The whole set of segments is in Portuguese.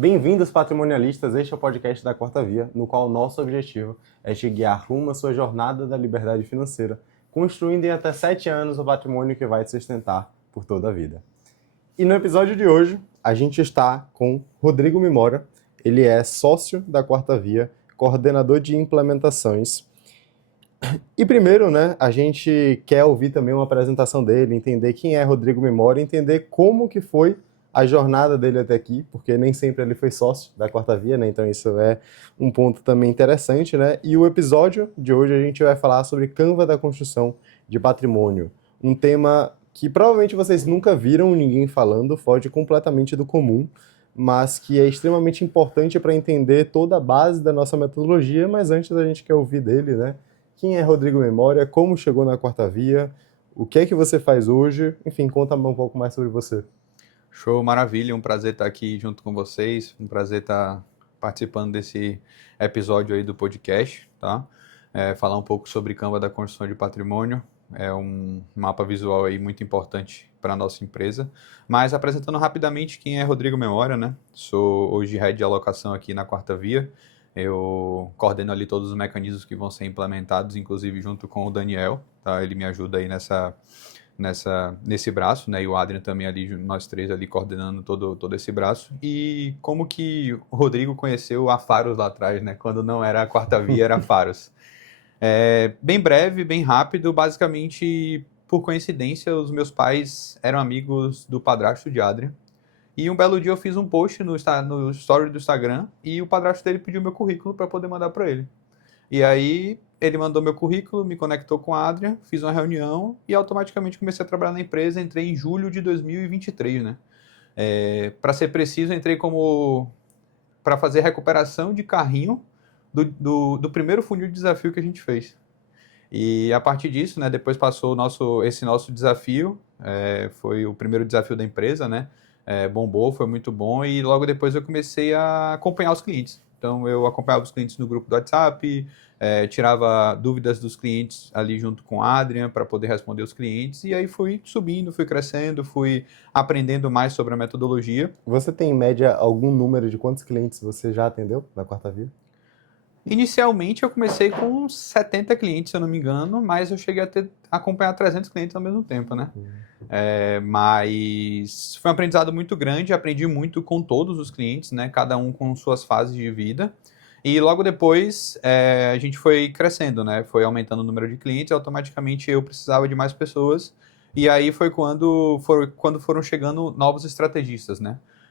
Bem-vindos, patrimonialistas. Este é o podcast da Quarta Via, no qual o nosso objetivo é te guiar rumo à sua jornada da liberdade financeira, construindo em até 7 anos o patrimônio que vai te sustentar por toda a vida. E no episódio de hoje, a gente está com Rodrigo Mimora. Ele é sócio da Quarta Via, coordenador de implementações. E primeiro, a gente quer ouvir também uma apresentação dele, entender quem é Rodrigo Mimora, entender como que foi a jornada dele até aqui, porque nem sempre ele foi sócio da Quarta Via, então isso é um ponto também interessante, E o episódio de hoje a gente vai falar sobre Canva da construção de patrimônio, um tema que provavelmente vocês nunca viram ninguém falando, foge completamente do comum, mas que é extremamente importante para entender toda a base da nossa metodologia. Mas antes a gente quer ouvir dele, Quem é Rodrigo Mimora? Como chegou na Quarta Via? O que é que você faz hoje? Enfim, conta um pouco mais sobre você. Show, maravilha, um prazer estar aqui junto com vocês, um prazer estar participando desse episódio aí do podcast, tá? Falar um pouco sobre Canva da construção de patrimônio, é um mapa visual aí muito importante para a nossa empresa, mas apresentando rapidamente quem é Rodrigo Mimora, Sou hoje Head de Alocação aqui na Quarta Via, eu coordeno ali todos os mecanismos que vão ser implementados, inclusive junto com o Daniel, tá? Ele me ajuda aí nesse braço, E o Adrian também ali, nós três ali coordenando todo esse braço. E como que o Rodrigo conheceu a Faros lá atrás, Quando não era a Quarta Via, era a Faros. Bem breve, bem rápido, basicamente, por coincidência, os meus pais eram amigos do padrasto de Adrian. E um belo dia eu fiz um post no story do Instagram e o padrasto dele pediu meu currículo para poder mandar para ele. E aí ele mandou meu currículo, me conectou com a Adrian, fiz uma reunião e automaticamente comecei a trabalhar na empresa. Entrei em julho de 2023, Para ser preciso, entrei para fazer recuperação de carrinho do primeiro funil de desafio que a gente fez. E a partir disso, depois passou esse nosso desafio, foi o primeiro desafio da empresa, bombou, foi muito bom, e logo depois eu comecei a acompanhar os clientes. Então eu acompanhava os clientes no grupo do WhatsApp, tirava dúvidas dos clientes ali junto com a Adrian para poder responder os clientes, e aí fui subindo, fui crescendo, fui aprendendo mais sobre a metodologia. Você tem em média algum número de quantos clientes você já atendeu na Quarta Via? Inicialmente eu comecei com 70 clientes, se eu não me engano, mas eu cheguei a acompanhar 300 clientes ao mesmo tempo, Mas foi um aprendizado muito grande, aprendi muito com todos os clientes, Cada um com suas fases de vida. E logo depois a gente foi crescendo, Foi aumentando o número de clientes e automaticamente eu precisava de mais pessoas. E aí foi quando foram chegando novos estrategistas,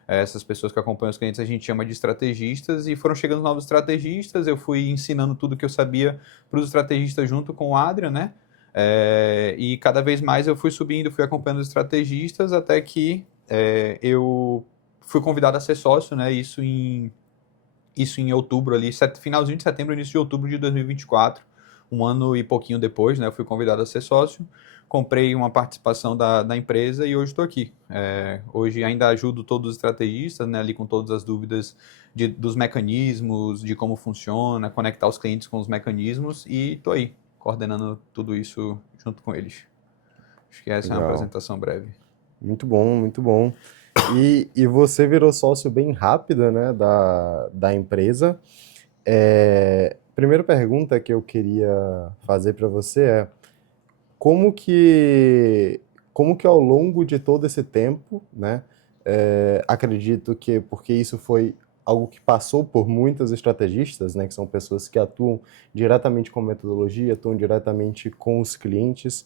Essas pessoas que acompanham os clientes a gente chama de estrategistas, e foram chegando novos estrategistas. Eu fui ensinando tudo que eu sabia para os estrategistas junto com o Adrian, e cada vez mais eu fui subindo, fui acompanhando os estrategistas, até que eu fui convidado a ser sócio, Isso em outubro ali, finalzinho de setembro, início de outubro de 2024, um ano e pouquinho depois, Eu fui convidado a ser sócio, comprei uma participação da empresa e hoje estou aqui. Hoje ainda ajudo todos os estrategistas, ali com todas as dúvidas dos mecanismos, de como funciona, conectar os clientes com os mecanismos, e estou aí, coordenando tudo isso junto com eles. Acho que essa é uma apresentação breve. Muito bom, muito bom. E você virou sócio bem rápido, da empresa. Primeira pergunta que eu queria fazer para você é como que ao longo de todo esse tempo, acredito que porque isso foi algo que passou por muitos estrategistas, que são pessoas que atuam diretamente com metodologia, atuam diretamente com os clientes.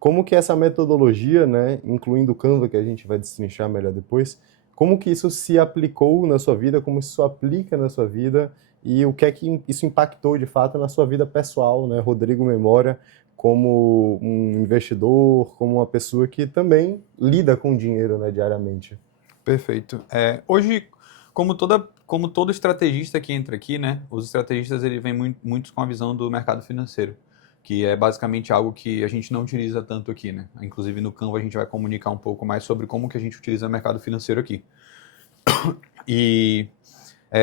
Como que essa metodologia, incluindo o Canva, que a gente vai destrinchar melhor depois, como que isso se aplicou na sua vida, como isso aplica na sua vida, e o que é que isso impactou de fato na sua vida pessoal, Rodrigo Mimora, como um investidor, como uma pessoa que também lida com dinheiro, diariamente. Perfeito. Hoje, como todo estrategista que entra aqui, os estrategistas ele vem muito com a visão do mercado financeiro, que é basicamente algo que a gente não utiliza tanto aqui, Inclusive no Canva a gente vai comunicar um pouco mais sobre como que a gente utiliza o mercado financeiro aqui. E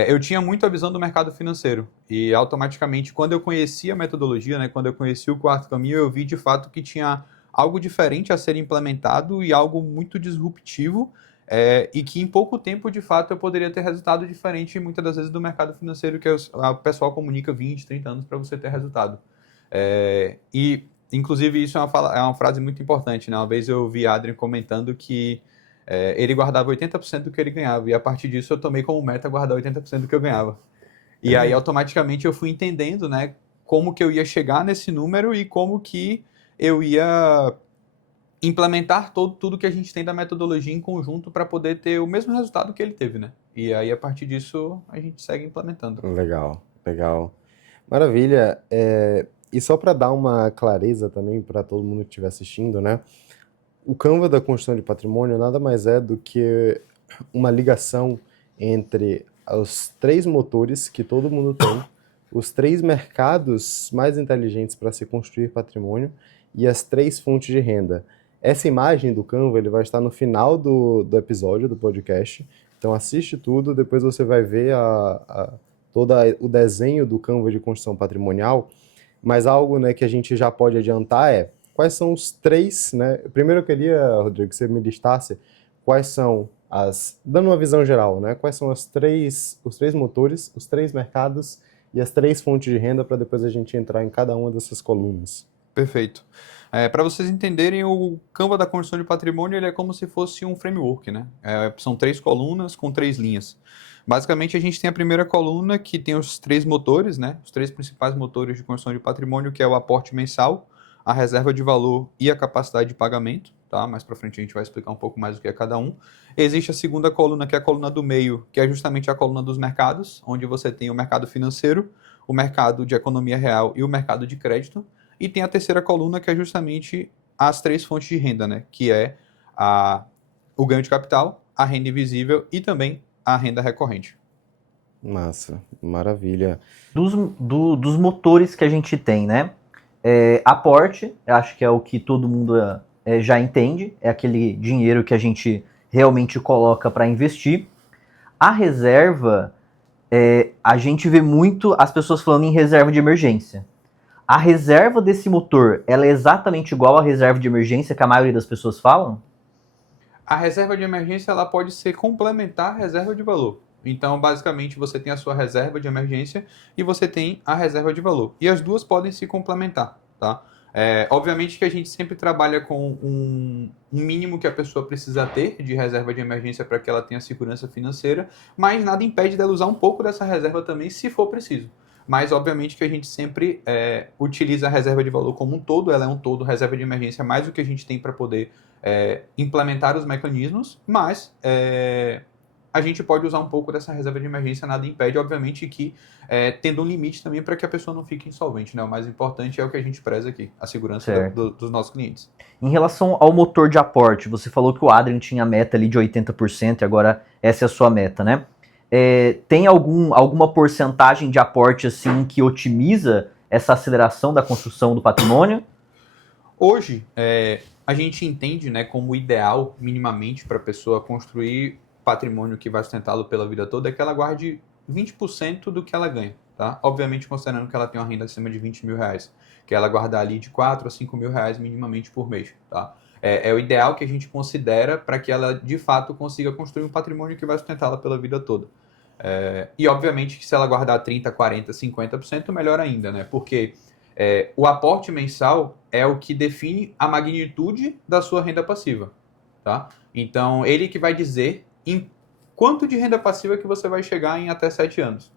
eu tinha muito a visão do mercado financeiro, e automaticamente quando eu conheci a metodologia, quando eu conheci o Quarto Caminho, eu vi de fato que tinha algo diferente a ser implementado e algo muito disruptivo e que em pouco tempo, de fato, eu poderia ter resultado diferente muitas das vezes do mercado financeiro, que o pessoal comunica 20, 30 anos para você ter resultado. E, inclusive, isso é uma frase muito importante, né? Uma vez eu vi Adrian comentando que ele guardava 80% do que ele ganhava, e a partir disso eu tomei como meta guardar 80% do que eu ganhava. E aí, automaticamente, eu fui entendendo, né, como que eu ia chegar nesse número e como que eu ia implementar tudo que a gente tem da metodologia em conjunto para poder ter o mesmo resultado que ele teve, né? E aí, a partir disso, a gente segue implementando. Legal, legal. Maravilha. E só para dar uma clareza também para todo mundo que estiver assistindo, né? O Canva da construção de patrimônio nada mais é do que uma ligação entre os 3 motores que todo mundo tem, os 3 mercados mais inteligentes para se construir patrimônio e as 3 fontes de renda. Essa imagem do Canva ele vai estar no final do episódio do podcast, então assiste tudo, depois você vai ver todo o desenho do Canva de construção patrimonial, mas algo, né, que a gente já pode adiantar é quais são os 3, né? Primeiro eu queria, Rodrigo, que você me listasse quais são dando uma visão geral, né? Quais são os 3 motores, os 3 mercados e as 3 fontes de renda para depois a gente entrar em cada uma dessas colunas. Perfeito. Para vocês entenderem, o Canva da construção de patrimônio ele é como se fosse um framework, né? São 3 colunas com 3 linhas. Basicamente, a gente tem a primeira coluna que tem os 3 motores, né? Os 3 principais motores de construção de patrimônio, que é o aporte mensal, a reserva de valor e a capacidade de pagamento, tá? Mais para frente a gente vai explicar um pouco mais o que é cada um. Existe a segunda coluna, que é a coluna do meio, que é justamente a coluna dos mercados, onde você tem o mercado financeiro, o mercado de economia real e o mercado de crédito. E tem a terceira coluna, que é justamente as 3 fontes de renda, né? Que é o ganho de capital, a renda invisível e também a renda recorrente. Massa, maravilha. Dos motores que a gente tem, né? Aporte, eu acho que é o que todo mundo já entende, é aquele dinheiro que a gente realmente coloca para investir. A reserva, a gente vê muito as pessoas falando em reserva de emergência. A reserva desse motor, ela é exatamente igual à reserva de emergência que a maioria das pessoas falam? A reserva de emergência ela pode ser complementar à reserva de valor. Então, basicamente, você tem a sua reserva de emergência e você tem a reserva de valor. E as duas podem se complementar, tá? Obviamente que a gente sempre trabalha com um mínimo que a pessoa precisa ter de reserva de emergência para que ela tenha segurança financeira, mas nada impede dela usar um pouco dessa reserva também, se for preciso. Mas, obviamente, que a gente sempre utiliza a reserva de valor como um todo, ela é um todo, reserva de emergência é mais do que a gente tem para poder implementar os mecanismos, mas a gente pode usar um pouco dessa reserva de emergência, nada impede, obviamente, que tendo um limite também para que a pessoa não fique insolvente, né? O mais importante é o que a gente preza aqui, a segurança dos nossos clientes. Em relação ao motor de aporte, você falou que o Adrian tinha meta ali de 80% e agora essa é a sua meta, né? Tem alguma porcentagem de aporte assim que otimiza essa aceleração da construção do patrimônio? Hoje, a gente entende, né, como ideal, minimamente, para a pessoa construir patrimônio que vai sustentá-lo pela vida toda, é que ela guarde 20% do que ela ganha, tá? Obviamente, considerando que ela tem uma renda acima de 20 mil reais, que ela guardar ali de 4 a 5 mil reais minimamente por mês, tá? É o ideal que a gente considera para que ela, de fato, consiga construir um patrimônio que vai sustentá-la pela vida toda. E, obviamente, que se ela guardar 30, 40, 50%, melhor ainda, né? Porque o aporte mensal é o que define a magnitude da sua renda passiva, tá? Então, ele que vai dizer em quanto de renda passiva que você vai chegar em até 7 anos.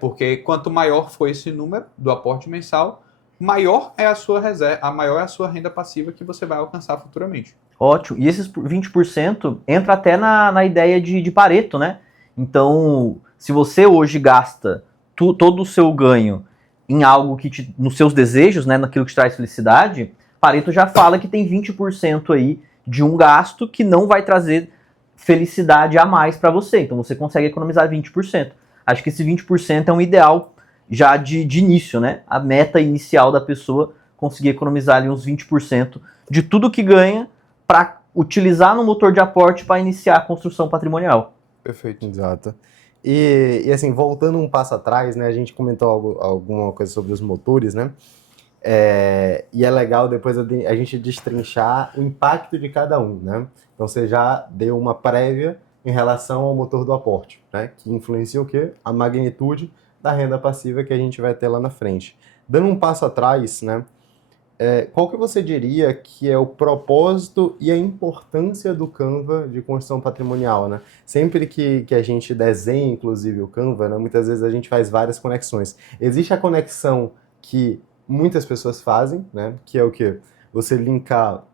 Porque quanto maior for esse número do aporte mensal, maior é a sua reserva, maior é a sua renda passiva que você vai alcançar futuramente. Ótimo. E esses 20% entra até na ideia de Pareto, né? Então, se você hoje gasta todo o seu ganho em algo que nos seus desejos, né, naquilo que te traz felicidade, Pareto já fala que tem 20% aí de um gasto que não vai trazer felicidade a mais para você. Então você consegue economizar 20%. Acho que esse 20% é um ideal já de início, né? A meta inicial da pessoa conseguir economizar ali uns 20% de tudo que ganha para utilizar no motor de aporte para iniciar a construção patrimonial. Perfeito. Exato. E assim, voltando um passo atrás, né, a gente comentou alguma coisa sobre os motores, né? E é legal depois a gente destrinchar o impacto de cada um, né? Então você já deu uma prévia em relação ao motor do aporte, né? Que influencia o quê? A magnitude da renda passiva que a gente vai ter lá na frente. Dando um passo atrás, né? Qual que você diria que é o propósito e a importância do Canva de construção patrimonial, né? Sempre que a gente desenha, inclusive, o Canva, né, muitas vezes a gente faz várias conexões. Existe a conexão que muitas pessoas fazem, né? Que é o quê? Você linkar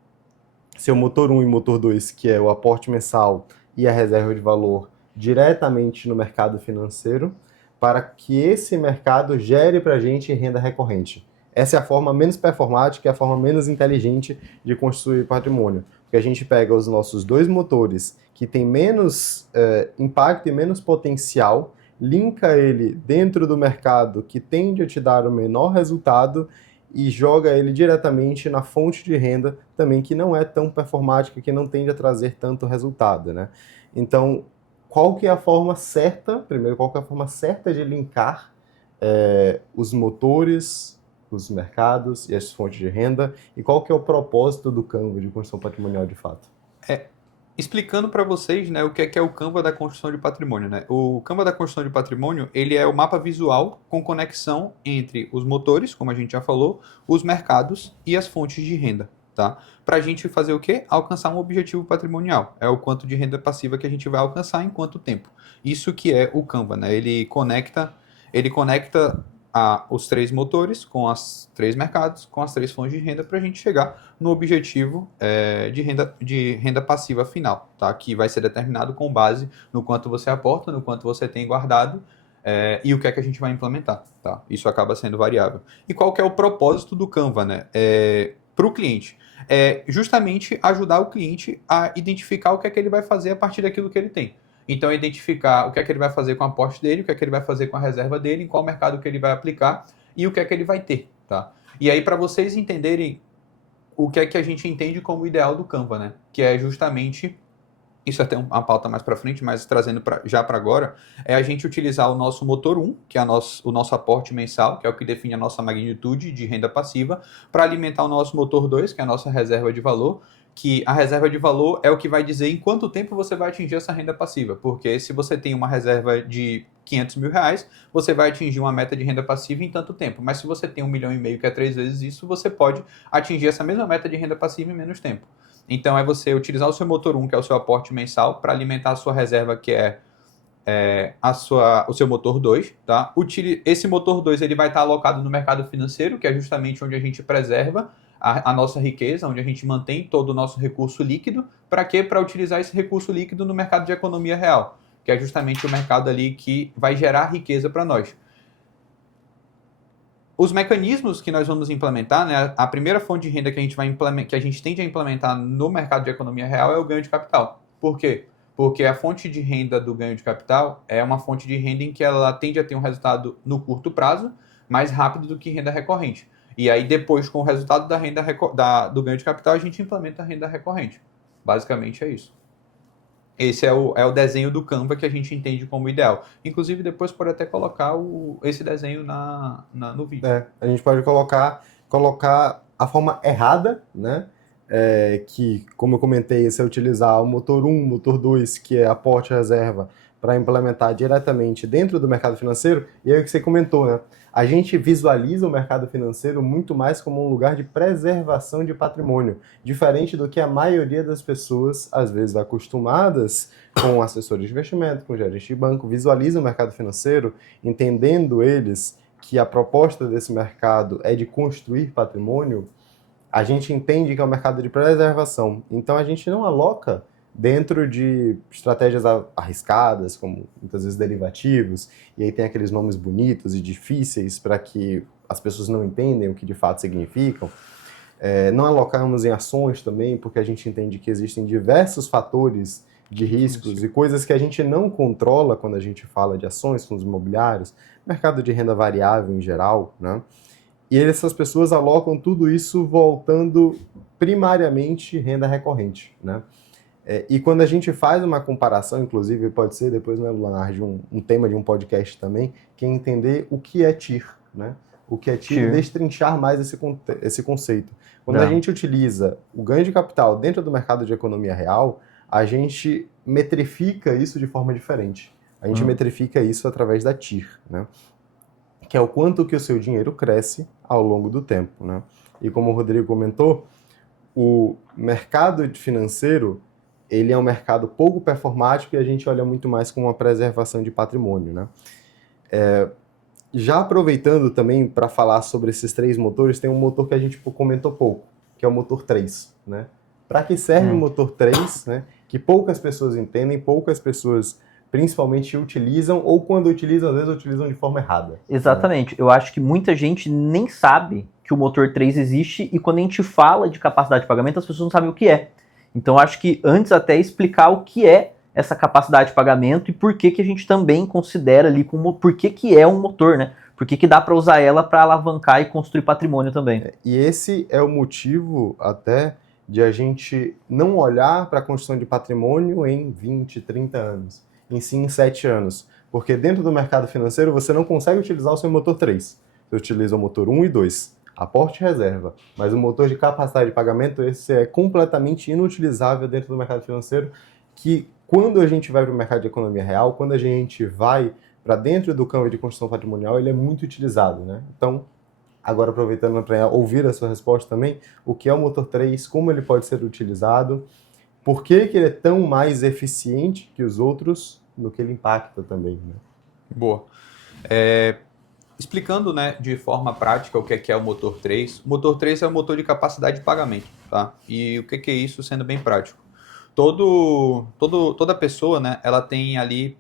seu motor 1 e motor 2, que é o aporte mensal e a reserva de valor, diretamente no mercado financeiro, para que esse mercado gere para a gente renda recorrente. Essa é a forma menos performática, é a forma menos inteligente de construir patrimônio. Porque a gente pega os nossos dois motores, que tem menos impacto e menos potencial, linka ele dentro do mercado que tende a te dar o menor resultado e joga ele diretamente na fonte de renda também, que não é tão performática, que não tende a trazer tanto resultado, né? Então, qual que é a forma certa, primeiro, qual que é a forma certa de linkar os motores, os mercados e as fontes de renda, e qual que é o propósito do Canva de construção patrimonial de fato? Explicando para vocês, né, o que é o Canva da construção de patrimônio, né? O Canva da construção de patrimônio, ele é o mapa visual com conexão entre os motores, como a gente já falou, os mercados e as fontes de renda, tá? Para a gente fazer o quê? Alcançar um objetivo patrimonial. É o quanto de renda passiva que a gente vai alcançar em quanto tempo. Isso que é o Canva, né? Ele conecta os três motores com os três mercados, com as três fontes de renda para a gente chegar no objetivo de renda passiva final, tá? Que vai ser determinado com base no quanto você aporta, no quanto você tem guardado e o que é que a gente vai implementar, tá? Isso acaba sendo variável. E qual que é o propósito do Canva, né? Para o cliente? É justamente ajudar o cliente a identificar o que é que ele vai fazer a partir daquilo que ele tem. Então, identificar o que é que ele vai fazer com o aporte dele, o que é que ele vai fazer com a reserva dele, em qual mercado que ele vai aplicar e o que é que ele vai ter, tá? E aí, para vocês entenderem o que é que a gente entende como ideal do Canva, né? Que é justamente, isso até uma pauta mais para frente, mas trazendo já para agora, é a gente utilizar o nosso motor 1, que é o nosso aporte mensal, que é o que define a nossa magnitude de renda passiva, para alimentar o nosso motor 2, que é a nossa reserva de valor, que a reserva de valor é o que vai dizer em quanto tempo você vai atingir essa renda passiva, porque se você tem uma reserva de 500 mil reais, você vai atingir uma meta de renda passiva em tanto tempo, mas se você tem 1,5 milhão, que é 3 vezes isso, você pode atingir essa mesma meta de renda passiva em menos tempo. Então é você utilizar o seu motor 1, que é o seu aporte mensal, para alimentar a sua reserva, que é o seu motor 2, tá? Esse motor 2 ele vai estar alocado no mercado financeiro, que é justamente onde a gente preserva a nossa riqueza, onde a gente mantém todo o nosso recurso líquido. Para quê? Para utilizar esse recurso líquido no mercado de economia real, que é justamente o mercado ali que vai gerar riqueza para nós. Os mecanismos que nós vamos implementar, né, a primeira fonte de renda que a gente tende a implementar no mercado de economia real é o ganho de capital. Por quê? Porque a fonte de renda do ganho de capital é uma fonte de renda em que ela tende a ter um resultado no curto prazo mais rápido do que renda recorrente. E aí depois, com o resultado do ganho de capital, a gente implementa a renda recorrente. Basicamente é isso. Esse é o desenho do Canva que a gente entende como ideal. Inclusive, depois pode até colocar esse desenho no vídeo. A gente pode colocar a forma errada, né? Que, como eu comentei, esse é utilizar o motor 1, motor 2, que é aporte e reserva, para implementar diretamente dentro do mercado financeiro. E aí o que você comentou, né? A gente visualiza o mercado financeiro muito mais como um lugar de preservação de patrimônio, diferente do que a maioria das pessoas, às vezes acostumadas com assessores de investimento, com gerentes de banco, visualizam o mercado financeiro, entendendo eles que a proposta desse mercado é de construir patrimônio. A gente entende que é um mercado de preservação. Então a gente não aloca dentro de estratégias arriscadas, como muitas vezes derivativos, e aí tem aqueles nomes bonitos e difíceis para que as pessoas não entendem o que de fato significam. Não alocamos em ações também, porque a gente entende que existem diversos fatores de riscos e coisas que a gente não controla quando a gente fala de ações, fundos imobiliários, mercado de renda variável em geral, né? E essas pessoas alocam tudo isso voltando primariamente renda recorrente, né? E quando a gente faz uma comparação, inclusive pode ser depois, né, Lunar, de um tema de um podcast também, que é entender o que é TIR, né? o que é TIR e TIR. destrinchar mais esse conceito. Quando Não. a gente utiliza o ganho de capital dentro do mercado de economia real, a gente metrifica isso de forma diferente. A gente metrifica isso através da TIR, né? Que é o quanto que o seu dinheiro cresce ao longo do tempo, né? E como o Rodrigo comentou, o mercado financeiro, ele é um mercado pouco performático e a gente olha muito mais como uma preservação de patrimônio, né? Já aproveitando também para falar sobre esses 3 motores, tem um motor que a gente comentou pouco, que é o motor 3, né? Para que serve o motor 3, né? Que poucas pessoas entendem, poucas pessoas principalmente utilizam, ou quando utilizam, às vezes utilizam de forma errada. Exatamente. Eu acho que muita gente nem sabe que o motor 3 existe e quando a gente fala de capacidade de pagamento, as pessoas não sabem o que é. Então, eu acho que antes até explicar o que é essa capacidade de pagamento e por que a gente também considera ali como por que é um motor, né? Por que dá para usar ela para alavancar e construir patrimônio também. E esse é o motivo até de a gente não olhar para a construção de patrimônio em 20, 30 anos, em sim em 7 anos. Porque dentro do mercado financeiro você não consegue utilizar o seu motor 3. Você utiliza o motor 1 e 2, aporte e reserva. Mas o motor de capacidade de pagamento, esse é completamente inutilizável dentro do mercado financeiro, que quando a gente vai para o mercado de economia real, quando a gente vai para dentro do campo de construção patrimonial, ele é muito utilizado, né? Então, agora aproveitando para ouvir a sua resposta também, o que é o motor 3, como ele pode ser utilizado, por que ele é tão mais eficiente que os outros, no que ele impacta também, né? Boa. Explicando, né, de forma prática o que é o motor 3. O motor 3 é o motor de capacidade de pagamento, tá? E o que é isso, sendo bem prático? Toda pessoa, né, ela tem ali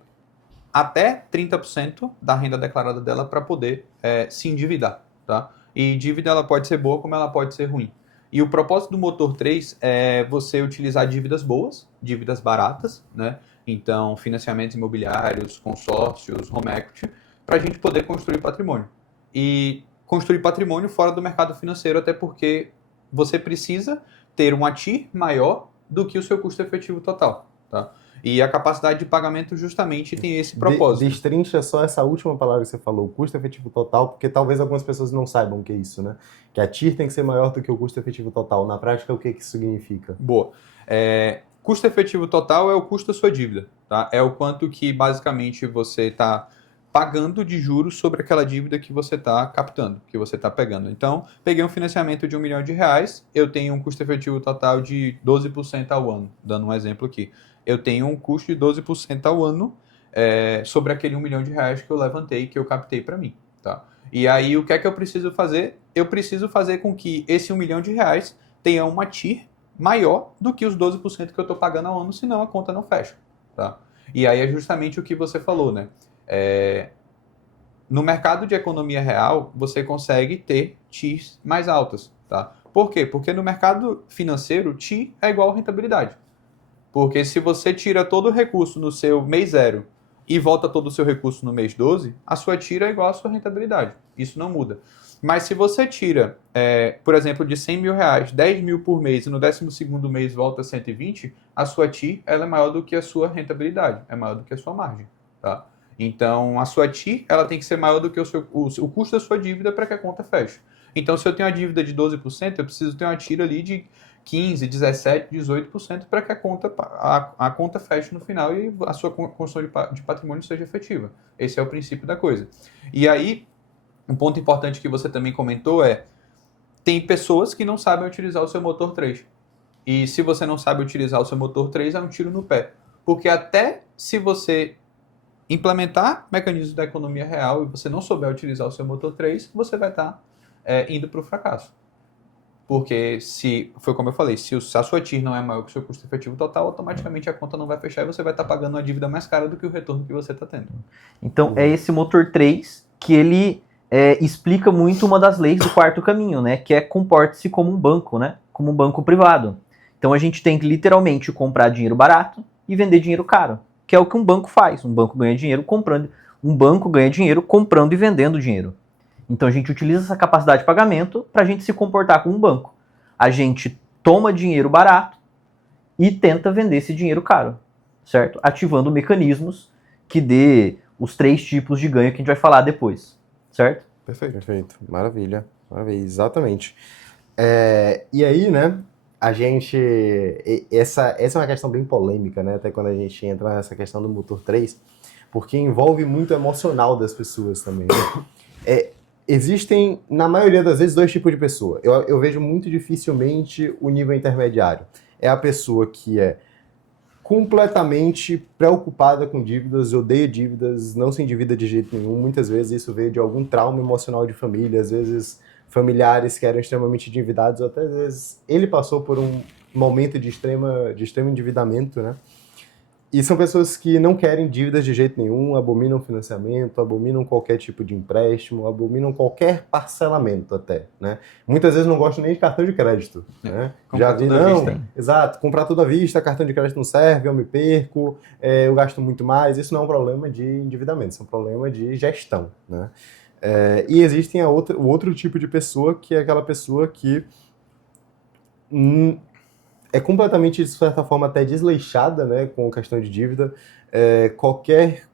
até 30% da renda declarada dela para poder se endividar, tá? E dívida ela pode ser boa como ela pode ser ruim. E o propósito do motor 3 é você utilizar dívidas boas, dívidas baratas, né? Então, financiamentos imobiliários, consórcios, home equity, para a gente poder construir patrimônio. E construir patrimônio fora do mercado financeiro, até porque você precisa ter um ATIR maior do que o seu custo efetivo total, tá? E a capacidade de pagamento justamente tem esse propósito. Destrincha só essa última palavra que você falou, o custo efetivo total, porque talvez algumas pessoas não saibam o que é isso, né? Que a TIR tem que ser maior do que o custo efetivo total. Na prática, o que isso significa? Boa. Custo efetivo total é o custo da sua dívida, tá? É o quanto que basicamente você está pagando de juros sobre aquela dívida que você está captando, que você está pegando. Então, peguei um financiamento de R$1 milhão, eu tenho um custo efetivo total de 12% ao ano, dando um exemplo aqui. Eu tenho um custo de 12% ao ano sobre aquele R$1 milhão que eu levantei, que eu captei para mim, tá? E aí, o que é que eu preciso fazer? Eu preciso fazer com que esse R$1 milhão tenha uma TIR maior do que os 12% que eu estou pagando ao ano, senão a conta não fecha, tá? E aí é justamente o que você falou, né? No mercado de economia real, você consegue ter TIRs mais altas, tá? Por quê? Porque no mercado financeiro, TIR é igual a rentabilidade. Porque se você tira todo o recurso no seu mês 0 e volta todo o seu recurso no mês 12, a sua TIR é igual à sua rentabilidade. Isso não muda. Mas se você tira, por exemplo, de R$100 mil, 10 mil por mês e no 12º mês volta 120, a sua TIR ela é maior do que a sua rentabilidade, é maior do que a sua margem, tá? Então, a sua TIR ela tem que ser maior do que o custo da sua dívida para que a conta feche. Então, se eu tenho uma dívida de 12%, eu preciso ter uma TIR ali de 15%, 17%, 18% para que a conta feche no final e a sua construção de patrimônio seja efetiva. Esse é o princípio da coisa. E aí, um ponto importante que você também comentou tem pessoas que não sabem utilizar o seu motor 3. E se você não sabe utilizar o seu motor 3, é um tiro no pé. Porque até se você implementar mecanismos da economia real e você não souber utilizar o seu motor 3, você vai estar indo para o fracasso. Porque, foi como eu falei, se a sua TIR não é maior que o seu custo efetivo total, automaticamente a conta não vai fechar e você vai estar pagando uma dívida mais cara do que o retorno que você está tendo. Então, é esse motor 3 que ele explica muito uma das leis do quarto caminho, né? Que é comporte-se como um banco, né? Como um banco privado. Então, a gente tem que literalmente comprar dinheiro barato e vender dinheiro caro, que é o que um banco faz. Um banco ganha dinheiro comprando e vendendo dinheiro. Então a gente utiliza essa capacidade de pagamento para a gente se comportar como um banco. A gente toma dinheiro barato e tenta vender esse dinheiro caro, certo? Ativando mecanismos que dê os 3 tipos de ganho que a gente vai falar depois, certo? Perfeito. Maravilha. Maravilha, exatamente. E aí, né, essa é uma questão bem polêmica, né, até quando a gente entra nessa questão do motor 3, porque envolve muito o emocional das pessoas também, né? Existem, na maioria das vezes, dois tipos de pessoa. Eu vejo muito dificilmente o nível intermediário. É a pessoa que é completamente preocupada com dívidas, odeia dívidas, não se endivida de jeito nenhum. Muitas vezes isso veio de algum trauma emocional de família, às vezes familiares que eram extremamente endividados, ou até às vezes ele passou por um momento de extremo endividamento, né? E são pessoas que não querem dívidas de jeito nenhum, abominam financiamento, abominam qualquer tipo de empréstimo, abominam qualquer parcelamento até, né? Muitas vezes não gostam nem de cartão de crédito, né? Já vi, tudo à não, vista. exato, comprar tudo à vista, cartão de crédito não serve, eu me perco, eu gasto muito mais. Isso não é um problema de endividamento, isso é um problema de gestão, né? E existem o outro tipo de pessoa, que é aquela pessoa que é completamente, de certa forma, até desleixada, né, com questão de dívida. Qualquer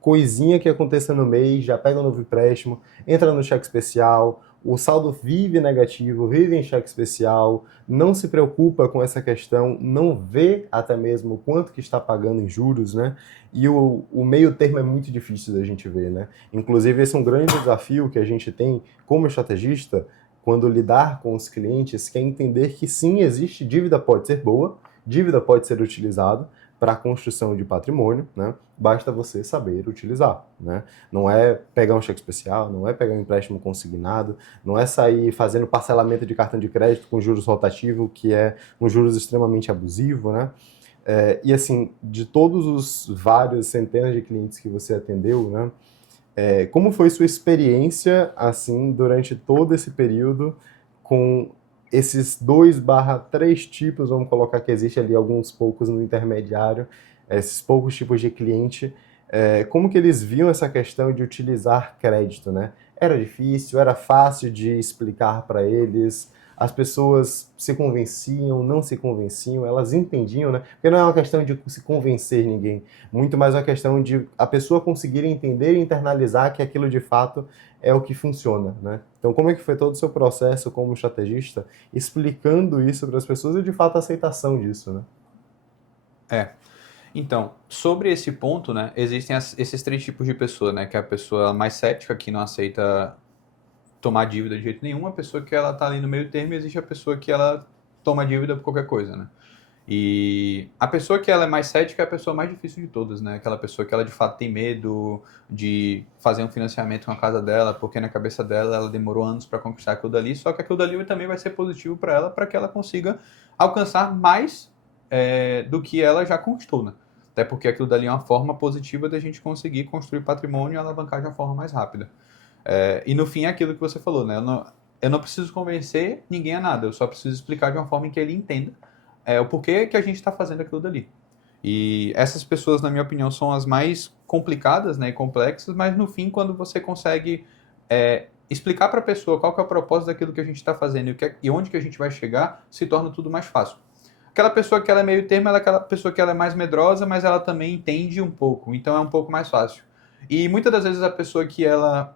coisinha que aconteça no mês, já pega um novo empréstimo, entra no cheque especial, o saldo vive negativo, vive em cheque especial, não se preocupa com essa questão, não vê até mesmo o quanto que está pagando em juros, né? E o meio termo é muito difícil da gente ver, né? Inclusive, esse é um grande desafio que a gente tem como estrategista, quando lidar com os clientes, que é entender que sim, existe, dívida pode ser boa, dívida pode ser utilizada para a construção de patrimônio, né? Basta você saber utilizar, né? Não é pegar um cheque especial, não é pegar um empréstimo consignado, não é sair fazendo parcelamento de cartão de crédito com juros rotativos, que é um juros extremamente abusivo, né? E assim, de todos os vários centenas de clientes que você atendeu, né? Como foi sua experiência, assim, durante todo esse período com esses 2/3 tipos, vamos colocar que existe ali alguns poucos no intermediário, esses poucos tipos de cliente, como que eles viam essa questão de utilizar crédito, né? Era difícil, era fácil de explicar para eles, as pessoas se convenciam, não se convenciam, elas entendiam, né? Porque não é uma questão de se convencer ninguém, muito mais uma questão de a pessoa conseguir entender e internalizar que aquilo de fato é o que funciona, né? Então, como é que foi todo o seu processo como estrategista, explicando isso para as pessoas e de fato a aceitação disso, né? Então, sobre esse ponto, né, existem esses três tipos de pessoa, né, que é a pessoa mais cética, que não aceita tomar dívida de jeito nenhum, a pessoa que ela tá ali no meio termo, e existe a pessoa que ela toma dívida por qualquer coisa, né. E a pessoa que ela é mais cética é a pessoa mais difícil de todas, né, aquela pessoa que ela de fato tem medo de fazer um financiamento com a casa dela, porque na cabeça dela ela demorou anos para conquistar aquilo dali, só que aquilo dali também vai ser positivo para ela, para que ela consiga alcançar mais do que ela já conquistou, né. Até porque aquilo dali é uma forma positiva da gente conseguir construir patrimônio e alavancar de uma forma mais rápida. E no fim é aquilo que você falou, né? Eu não preciso convencer ninguém a nada, eu só preciso explicar de uma forma em que ele entenda o porquê que a gente está fazendo aquilo dali. E essas pessoas, na minha opinião, são as mais complicadas, né, e complexas, mas no fim, quando você consegue explicar para a pessoa qual que é o propósito daquilo que a gente está fazendo e onde que a gente vai chegar, se torna tudo mais fácil. Aquela pessoa que ela é meio termo, ela é aquela pessoa que ela é mais medrosa, mas ela também entende um pouco, então é um pouco mais fácil. E muitas das vezes a pessoa que ela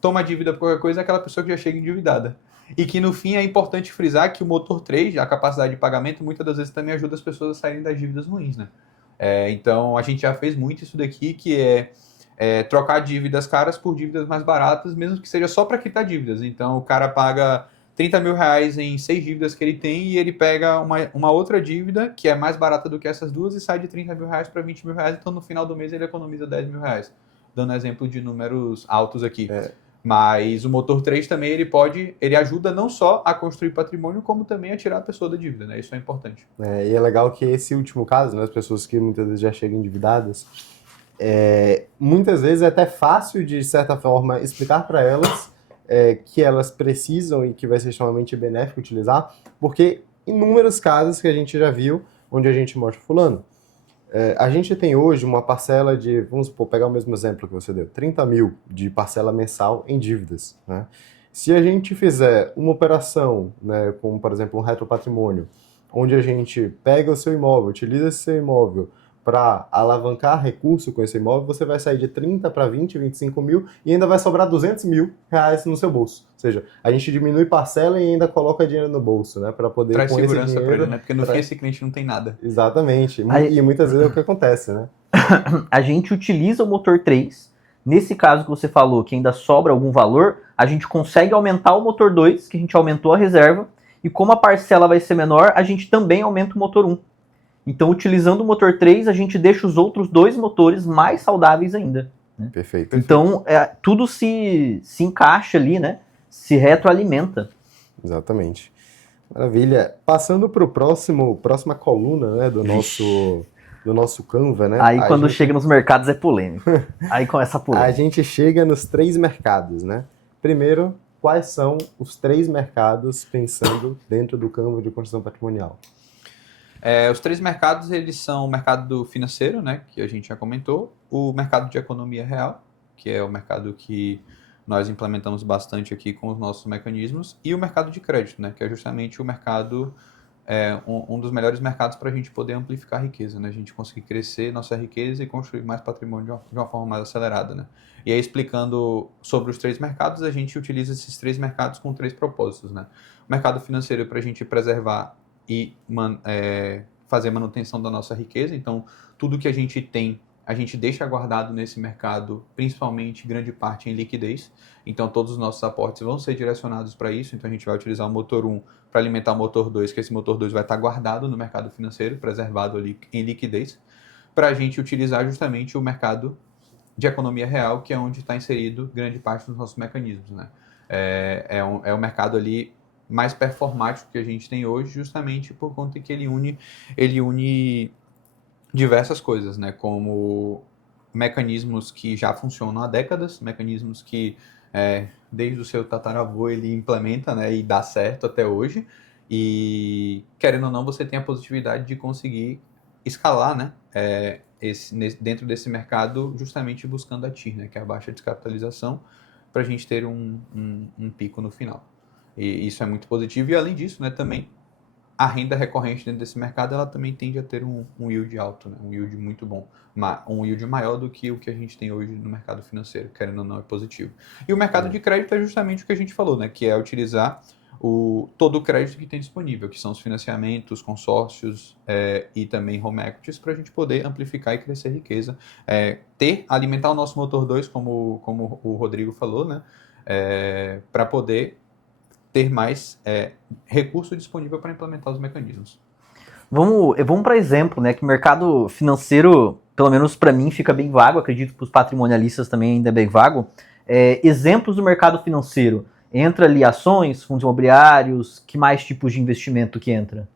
toma dívida por qualquer coisa é aquela pessoa que já chega endividada. E que no fim é importante frisar que o motor 3, a capacidade de pagamento, muitas das vezes também ajuda as pessoas a saírem das dívidas ruins, né? Então a gente já fez muito isso daqui, que trocar dívidas caras por dívidas mais baratas, mesmo que seja só para quitar dívidas. Então o cara paga 30 mil reais em 6 dívidas que ele tem e ele pega uma outra dívida que é mais barata do que essas duas e sai de 30 mil reais para 20 mil reais, então no final do mês ele economiza 10 mil reais. Dando exemplo de números altos aqui. Mas o motor 3 também ele ajuda não só a construir patrimônio, como também a tirar a pessoa da dívida, né? Isso é importante. E é legal que esse último caso, né, as pessoas que muitas vezes já chegam endividadas, muitas vezes é até fácil, de certa forma, explicar para elas que elas precisam e que vai ser extremamente benéfico utilizar, porque inúmeros casos que a gente já viu, onde a gente mostra fulano. A gente tem hoje uma parcela de, vamos supor, pegar o mesmo exemplo que você deu, 30 mil de parcela mensal em dívidas, né? Se a gente fizer uma operação, né, como por exemplo um retropatrimônio, onde a gente pega o seu imóvel, utiliza esse seu imóvel para alavancar recurso com esse imóvel, você vai sair de 30 para 20, 25 mil e ainda vai sobrar 200 mil reais no seu bolso. Ou seja, a gente diminui parcela e ainda coloca dinheiro no bolso, né? Para poder, Traz com esse segurança dinheiro... para ele, né? Porque no fim esse cliente não tem nada. Exatamente. Aí- E muitas vezes é o que acontece, né? A gente utiliza o motor 3. Nesse caso que você falou, que ainda sobra algum valor, a gente consegue aumentar o motor 2, que a gente aumentou a reserva, e como a parcela vai ser menor, a gente também aumenta o motor 1. Então, utilizando o motor 3, a gente deixa os outros dois motores mais saudáveis ainda. Perfeito. Então, tudo se encaixa ali, né? Se retroalimenta. Exatamente. Maravilha. Passando para próxima coluna, né, do nosso Canva, né? Aí, a quando gente, chega nos mercados, é polêmico. Aí começa a a polêmica. gente chega nos 3 mercados, né? Primeiro, quais são os 3 mercados pensando dentro do Canva de construção patrimonial? Os 3 mercados, eles são o mercado financeiro, né, que a gente já comentou, o mercado de economia real, que é o mercado que nós implementamos bastante aqui com os nossos mecanismos, e o mercado de crédito, né, que é justamente o mercado, um dos melhores mercados para a gente poder amplificar a riqueza, né, a gente conseguir crescer nossa riqueza e construir mais patrimônio de uma forma mais acelerada, né. E aí, explicando sobre os 3 mercados, a gente utiliza esses 3 mercados com 3 propósitos, né. O mercado financeiro para a gente preservar e fazer manutenção da nossa riqueza. Então, tudo que a gente tem, a gente deixa guardado nesse mercado, principalmente grande parte em liquidez. Então, todos os nossos aportes vão ser direcionados para isso. Então, a gente vai utilizar o motor 1 para alimentar o motor 2, que esse motor 2 vai estar guardado no mercado financeiro, preservado ali em liquidez, para a gente utilizar justamente o mercado de economia real, que é onde está inserido grande parte dos nossos mecanismos, né? É um mercado ali mais performático que a gente tem hoje, justamente por conta que ele une diversas coisas, né? Como mecanismos que já funcionam há décadas, mecanismos que desde o seu tataravô ele implementa, né? E dá certo até hoje. E querendo ou não, você tem a positividade de conseguir escalar, né? Dentro desse mercado, justamente buscando a TIR, né? Que é a baixa descapitalização, para a gente ter um pico no final. E isso é muito positivo. E além disso, né, também a renda recorrente dentro desse mercado, ela também tende a ter um yield alto, né, um yield muito bom, um yield maior do que o que a gente tem hoje no mercado financeiro, querendo ou não, é positivo. E o mercado de crédito é justamente o que a gente falou, né, que é utilizar todo o crédito que tem disponível, que são os financiamentos, consórcios e também home equities, para a gente poder amplificar e crescer riqueza, alimentar o nosso motor 2, como o Rodrigo falou, né, para poder ter mais recurso disponível para implementar os mecanismos. Vamos para exemplo, né? Que o mercado financeiro, pelo menos para mim, fica bem vago. Acredito que para os patrimonialistas também ainda é bem vago. Exemplos do mercado financeiro. Entra ali ações, fundos imobiliários, que mais tipos de investimento que entra?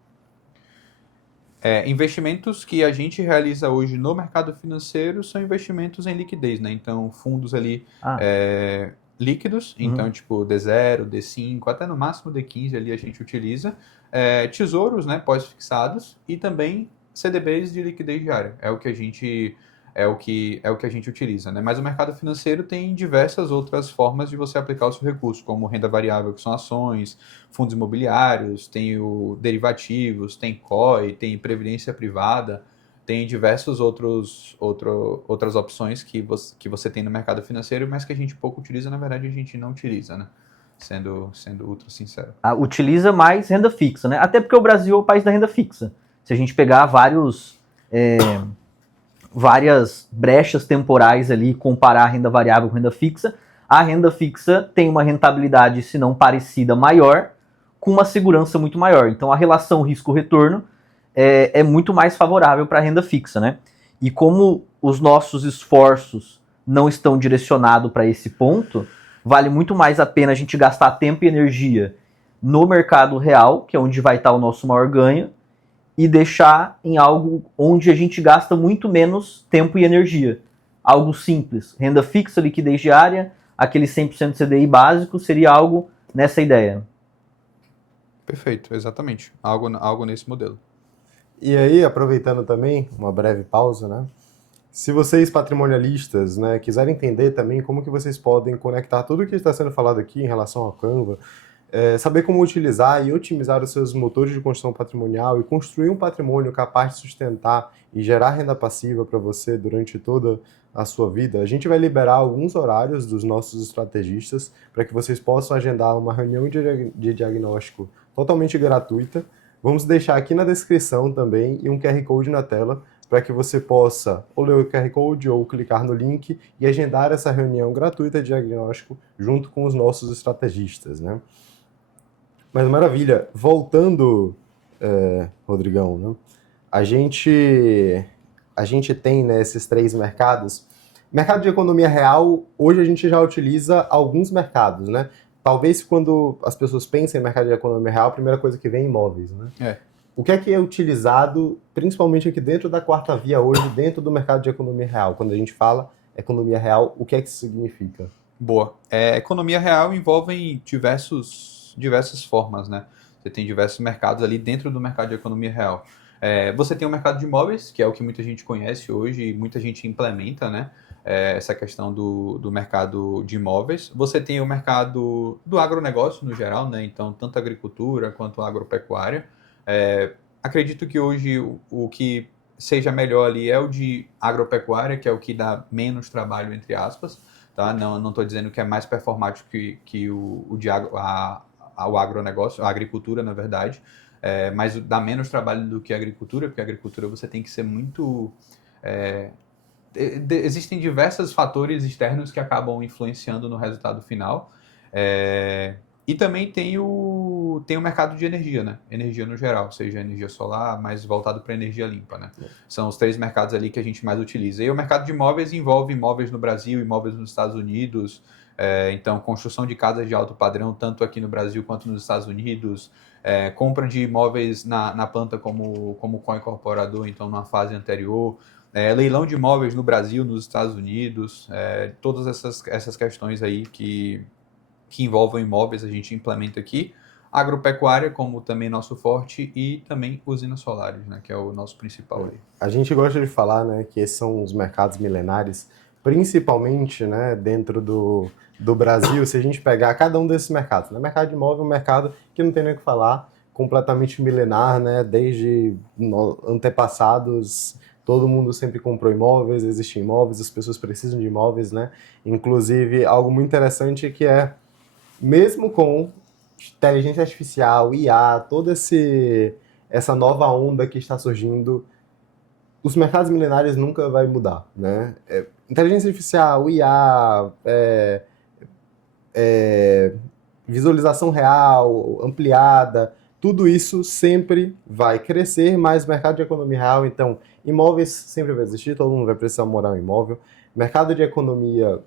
Investimentos que a gente realiza hoje no mercado financeiro são investimentos em liquidez, né? Então, fundos ali líquidos, então tipo D0, D5, até no máximo D15 ali a gente utiliza, tesouros, né, pós-fixados e também CDBs de liquidez diária, é o que a gente utiliza, né? Mas o mercado financeiro tem diversas outras formas de você aplicar o seu recurso, como renda variável, que são ações, fundos imobiliários, tem o derivativos, tem COI, tem previdência privada, tem diversas outras opções que você tem no mercado financeiro, mas que a gente pouco utiliza, na verdade a gente não utiliza, né? Sendo ultra sincero. Utiliza mais renda fixa, né? Até porque o Brasil é o país da renda fixa. Se a gente pegar várias brechas temporais ali, comparar a renda variável com a renda fixa tem uma rentabilidade, se não parecida, maior, com uma segurança muito maior. Então a relação risco-retorno é muito mais favorável para a renda fixa, né? E como os nossos esforços não estão direcionados para esse ponto, vale muito mais a pena a gente gastar tempo e energia no mercado real, que é onde vai estar o nosso maior ganho, e deixar em algo onde a gente gasta muito menos tempo e energia. Algo simples, renda fixa, liquidez diária, aquele 100% CDI básico, seria algo nessa ideia. Perfeito, exatamente. Algo nesse modelo. E aí, aproveitando também, uma breve pausa, né? Se vocês patrimonialistas, né, quiserem entender também como que vocês podem conectar tudo o que está sendo falado aqui em relação ao Canva, saber como utilizar e otimizar os seus motores de construção patrimonial e construir um patrimônio capaz de sustentar e gerar renda passiva para você durante toda a sua vida, a gente vai liberar alguns horários dos nossos estrategistas para que vocês possam agendar uma reunião de diagnóstico totalmente gratuita. Vamos deixar aqui na descrição também e um QR Code na tela para que você possa ou ler o QR Code ou clicar no link e agendar essa reunião gratuita de diagnóstico junto com os nossos estrategistas, né? Mas maravilha, voltando, Rodrigão, né? A gente tem, né, esses 3 mercados. Mercado de economia real, hoje a gente já utiliza alguns mercados, né? Talvez quando as pessoas pensam em mercado de economia real, a primeira coisa que vem é imóveis, né? O que é utilizado, principalmente aqui dentro da Quarta Via hoje, dentro do mercado de economia real? Quando a gente fala economia real, o que é que isso significa? Boa. Economia real envolve diversas formas, né? Você tem diversos mercados ali dentro do mercado de economia real. Você tem o mercado de imóveis, que é o que muita gente conhece hoje e muita gente implementa, né? Essa questão do mercado de imóveis. Você tem o mercado do agronegócio no geral, né? Então, tanto a agricultura quanto a agropecuária. Acredito que hoje o que seja melhor ali é o de agropecuária, que é o que dá menos trabalho, entre aspas. Tá? Não estou dizendo que é mais performático que o agronegócio, a agricultura, na verdade, mas dá menos trabalho do que a agricultura, porque a agricultura você tem que ser muito... existem diversos fatores externos que acabam influenciando no resultado final. E também tem o mercado de energia, né? Energia no geral, seja energia solar, mais voltado para energia limpa, né? São os 3 mercados ali que a gente mais utiliza. E o mercado de imóveis envolve imóveis no Brasil, imóveis nos Estados Unidos, então construção de casas de alto padrão, tanto aqui no Brasil quanto nos Estados Unidos, compra de imóveis na planta como co-incorporador, então numa fase anterior, leilão de imóveis no Brasil, nos Estados Unidos, todas essas questões aí que envolvem imóveis, a gente implementa aqui. Agropecuária, como também nosso forte, e também usinas solares, né, que é o nosso principal aí. A gente gosta de falar, né, que esses são os mercados milenares, principalmente, né, dentro do Brasil, se a gente pegar cada um desses mercados. Né? O mercado de imóvel é um mercado que não tem nem o que falar, completamente milenar, né, desde antepassados. Todo mundo sempre comprou imóveis, existem imóveis, as pessoas precisam de imóveis, né? Inclusive, algo muito interessante que mesmo com inteligência artificial, IA, toda essa nova onda que está surgindo, os mercados milenares nunca vai mudar, né? Inteligência artificial, IA, visualização real, ampliada, tudo isso sempre vai crescer, mas o mercado de economia real, então, imóveis sempre vai existir, todo mundo vai precisar morar em um imóvel. Mercado de economia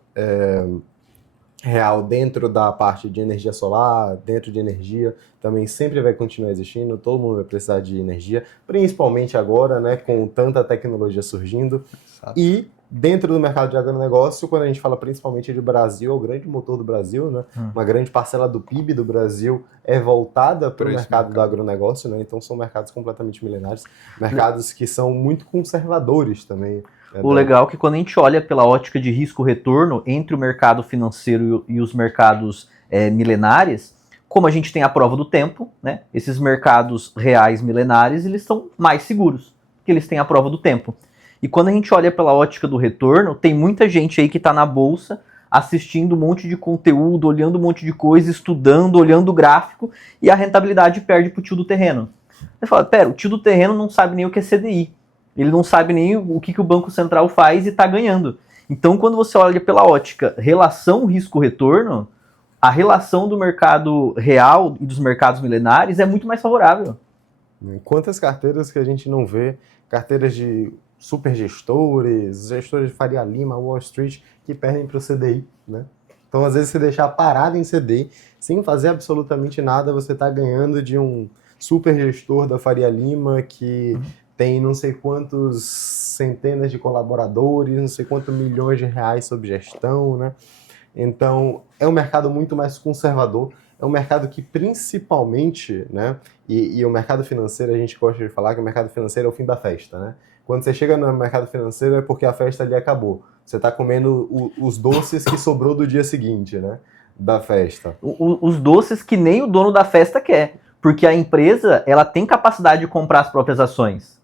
real dentro da parte de energia solar, dentro de energia, também sempre vai continuar existindo, todo mundo vai precisar de energia, principalmente agora, né, com tanta tecnologia surgindo. Exato. E dentro do mercado de agronegócio, quando a gente fala principalmente de Brasil, é o grande motor do Brasil, né? Uma grande parcela do PIB do Brasil é voltada para o mercado do agronegócio, né? Então são mercados completamente milenares, mercados que são muito conservadores também. O legal é que quando a gente olha pela ótica de risco-retorno entre o mercado financeiro e os mercados milenares, como a gente tem a prova do tempo, né? Esses mercados reais milenares, eles são mais seguros, porque eles têm a prova do tempo. E quando a gente olha pela ótica do retorno, tem muita gente aí que está na bolsa assistindo um monte de conteúdo, olhando um monte de coisa, estudando, olhando o gráfico, e a rentabilidade perde para o tio do terreno. Você fala, pera, o tio do terreno não sabe nem o que é CDI. Ele não sabe nem o que o Banco Central faz e está ganhando. Então, quando você olha pela ótica relação risco-retorno, a relação do mercado real e dos mercados milenares é muito mais favorável. Quantas carteiras que a gente não vê, carteiras de super gestores de Faria Lima, Wall Street, que perdem para o CDI, né? Então, às vezes, você deixar parado em CDI, sem fazer absolutamente nada, você está ganhando de um super gestor da Faria Lima que tem não sei quantos centenas de colaboradores, não sei quantos milhões de reais sob gestão, né? Então, é um mercado muito mais conservador, é um mercado que principalmente, né, e o mercado financeiro, a gente gosta de falar que o mercado financeiro é o fim da festa, né? Quando você chega no mercado financeiro é porque a festa ali acabou. Você está comendo os doces que sobrou do dia seguinte, né? da festa. Os doces que nem o dono da festa quer. Porque a empresa, ela tem capacidade de comprar as próprias ações.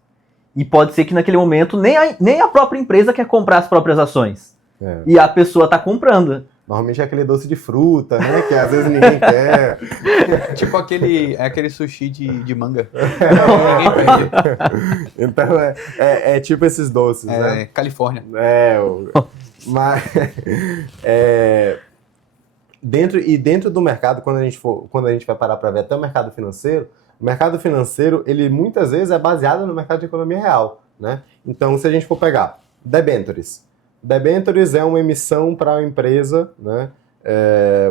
E pode ser que naquele momento nem a própria empresa quer comprar as próprias ações. É. E a pessoa tá comprando. Normalmente é aquele doce de fruta, né? Que às vezes ninguém quer. Tipo aquele sushi de manga. Ninguém pede. Então é tipo esses doces, né? É, Califórnia. Mas dentro do mercado, quando a gente vai parar para ver até o mercado financeiro, ele muitas vezes é baseado no mercado de economia real, né? Então, se a gente for pegar debentures é uma emissão para uma empresa, né?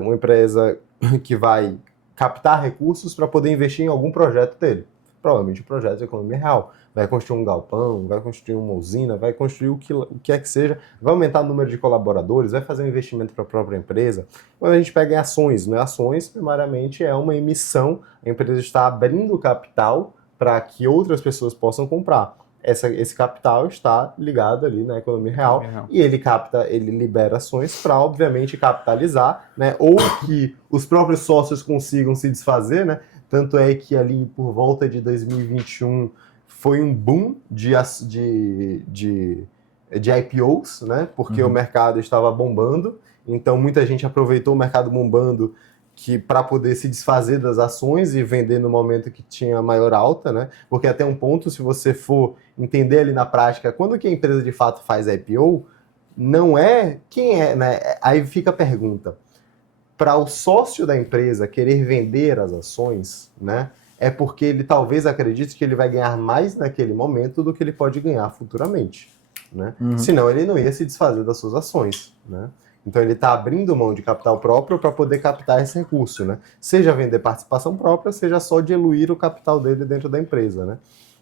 Uma empresa que vai captar recursos para poder investir em algum projeto dele. Provavelmente um projeto de economia real. Vai construir um galpão, vai construir uma usina, vai construir o que é que seja, vai aumentar o número de colaboradores, vai fazer um investimento para a própria empresa. Quando a gente pega em ações, né? Ações, primariamente, é uma emissão, a empresa está abrindo capital para que outras pessoas possam comprar. Esse capital está ligado ali na economia real e ele libera ações para, obviamente, capitalizar, né? Ou que os próprios sócios consigam se desfazer, né? Tanto é que ali por volta de 2021 foi um boom de IPOs, né? Porque o mercado estava bombando, então muita gente aproveitou o mercado bombando para poder se desfazer das ações e vender no momento que tinha maior alta, né? Porque até um ponto, se você for entender ali na prática, quando que a empresa de fato faz IPO, não é quem é, né? Aí fica a pergunta. Para o sócio da empresa querer vender as ações, né? É porque ele talvez acredite que ele vai ganhar mais naquele momento do que ele pode ganhar futuramente, né? Senão ele não ia se desfazer das suas ações, né? Então ele está abrindo mão de capital próprio para poder captar esse recurso, né? Seja vender participação própria, seja só diluir o capital dele dentro da empresa, né?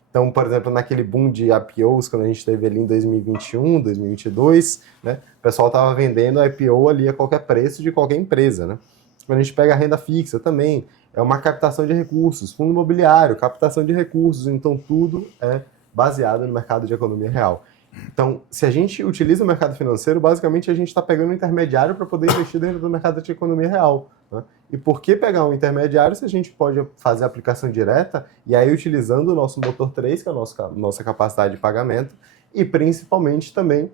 Então, por exemplo, naquele boom de IPOs, quando a gente teve ali em 2021, 2022, né? O pessoal estava vendendo IPO ali a qualquer preço de qualquer empresa, né? Quando a gente pega a renda fixa também, é uma captação de recursos, fundo imobiliário, captação de recursos, então tudo é baseado no mercado de economia real. Então, se a gente utiliza o mercado financeiro, basicamente a gente está pegando um intermediário para poder investir dentro do mercado de economia real, né? E por que pegar um intermediário se a gente pode fazer a aplicação direta e aí utilizando o nosso motor 3, que é a nossa capacidade de pagamento, e principalmente também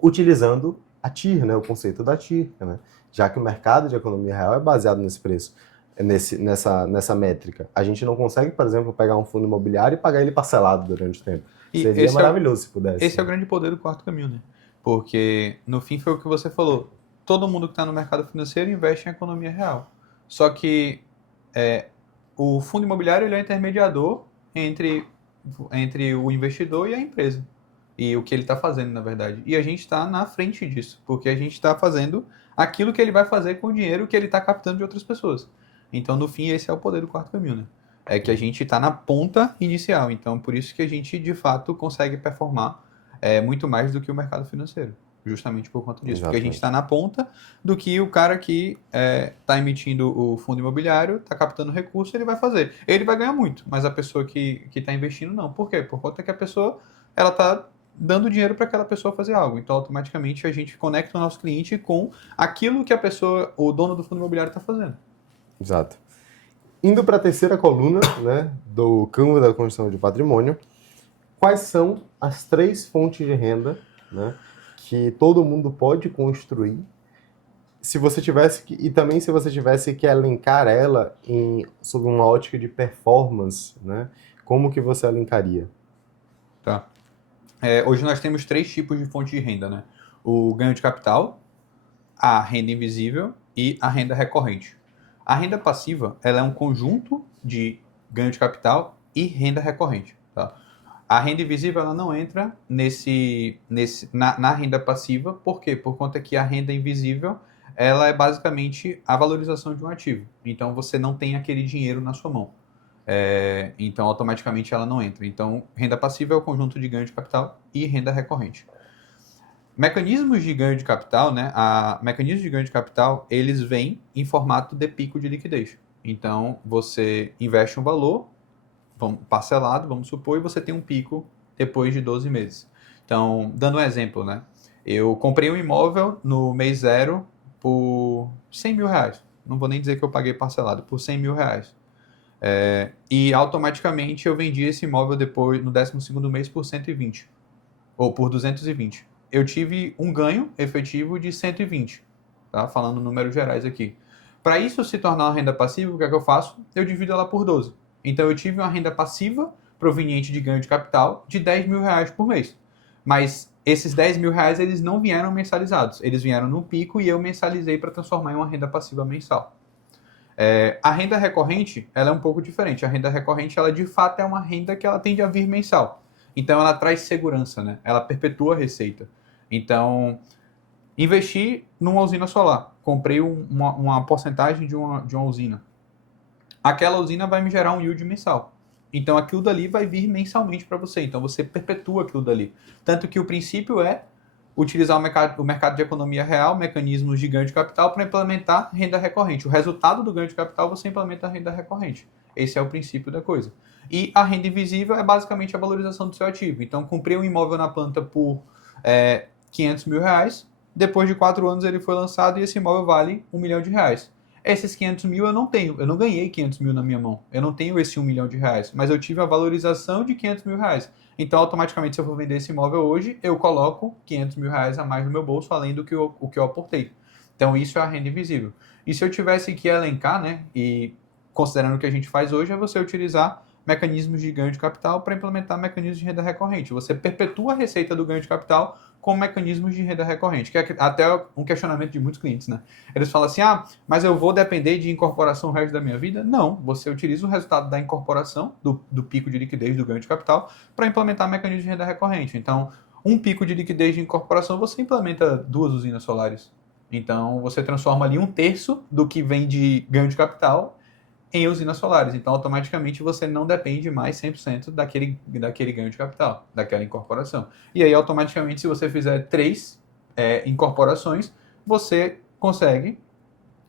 utilizando a TIR, né? O conceito da TIR, né? Já que o mercado de economia real é baseado nesse preço, nessa métrica. A gente não consegue, por exemplo, pegar um fundo imobiliário e pagar ele parcelado durante o tempo. E seria maravilhoso se pudesse. Esse é o grande poder do quarto caminho, né? Porque, no fim, foi o que você falou. Todo mundo que está no mercado financeiro investe em economia real. Só que o fundo imobiliário ele é intermediador entre o investidor e a empresa. E o que ele está fazendo, na verdade. E a gente está na frente disso. Porque a gente está fazendo aquilo que ele vai fazer com o dinheiro que ele está captando de outras pessoas. Então, no fim, esse é o poder do quarto caminho, né? É que a gente está na ponta inicial. Então, por isso que a gente, de fato, consegue performar muito mais do que o mercado financeiro. Justamente por conta disso. Exatamente. Porque a gente está na ponta do que o cara que está emitindo o fundo imobiliário, está captando recurso, ele vai fazer. Ele vai ganhar muito, mas a pessoa que está investindo, não. Por quê? Por conta que a pessoa está dando dinheiro para aquela pessoa fazer algo. Então, automaticamente, a gente conecta o nosso cliente com aquilo que a pessoa, o dono do fundo imobiliário, está fazendo. Exato. Indo para a terceira coluna, né, do campo da construção de patrimônio, quais são as 3 fontes de renda, né, que todo mundo pode construir, se você tivesse que elencar ela sob uma ótica de performance, né, como que você elencaria? Tá. Hoje nós temos 3 tipos de fonte de renda, né? O ganho de capital, a renda invisível e a renda recorrente. A renda passiva, ela é um conjunto de ganho de capital e renda recorrente, tá? A renda invisível, ela não entra na renda passiva, por quê? Por conta que a renda invisível, ela é basicamente a valorização de um ativo. Então, você não tem aquele dinheiro na sua mão. Então, automaticamente, ela não entra. Então, renda passiva é o conjunto de ganho de capital e renda recorrente. Mecanismos de ganho de capital, né? Mecanismos de ganho de capital, eles vêm em formato de pico de liquidez. Então, você investe um valor parcelado, vamos supor, e você tem um pico depois de 12 meses. Então, dando um exemplo, né? Eu comprei um imóvel no mês 0 por 100 mil reais. Não vou nem dizer que eu paguei parcelado, por 100 mil reais. E automaticamente eu vendi esse imóvel depois, no 12º mês, por 120. Ou por 220. Eu tive um ganho efetivo de 120. Tá? Falando números gerais aqui. Para isso se tornar uma renda passiva, o que é que eu faço? Eu divido ela por 12. Então eu tive uma renda passiva proveniente de ganho de capital de 10 mil reais por mês. Mas esses 10 mil reais eles não vieram mensalizados. Eles vieram no pico e eu mensalizei para transformar em uma renda passiva mensal. A renda recorrente, ela é um pouco diferente. A renda recorrente, ela de fato é uma renda que ela tende a vir mensal. Então ela traz segurança, né? Ela perpetua a receita. Então, investi numa usina solar. Comprei uma porcentagem de uma usina. Aquela usina vai me gerar um yield mensal. Então aquilo dali vai vir mensalmente para você. Então você perpetua aquilo dali. Tanto que o princípio é utilizar o mercado de economia real, mecanismos de ganho de capital para implementar renda recorrente. O resultado do ganho de capital você implementa a renda recorrente. Esse é o princípio da coisa. E a renda invisível é basicamente a valorização do seu ativo. Então comprei um imóvel na planta por 500 mil reais. Depois de 4 anos ele foi lançado e esse imóvel vale 1 milhão de reais. Esses 500 mil eu não tenho, eu não ganhei 500 mil na minha mão, eu não tenho esse 1 milhão de reais, mas eu tive a valorização de 500 mil reais. Então, automaticamente, se eu for vender esse imóvel hoje, eu coloco 500 mil reais a mais no meu bolso, além do que o que eu aportei. Então, isso é a renda invisível. E se eu tivesse que elencar, né, e considerando o que a gente faz hoje, é você utilizar mecanismos de ganho de capital para implementar mecanismos de renda recorrente. Você perpetua a receita do ganho de capital com mecanismos de renda recorrente, que é até um questionamento de muitos clientes, né? Eles falam assim, mas eu vou depender de incorporação o resto da minha vida? Não, você utiliza o resultado da incorporação, do pico de liquidez do ganho de capital, para implementar mecanismos de renda recorrente. Então, um pico de liquidez de incorporação, você implementa 2 usinas solares. Então, você transforma ali 1/3 do que vem de ganho de capital em usinas solares. Então, automaticamente, você não depende mais 100% daquele ganho de capital, daquela incorporação. E aí, automaticamente, se você fizer 3 incorporações, você consegue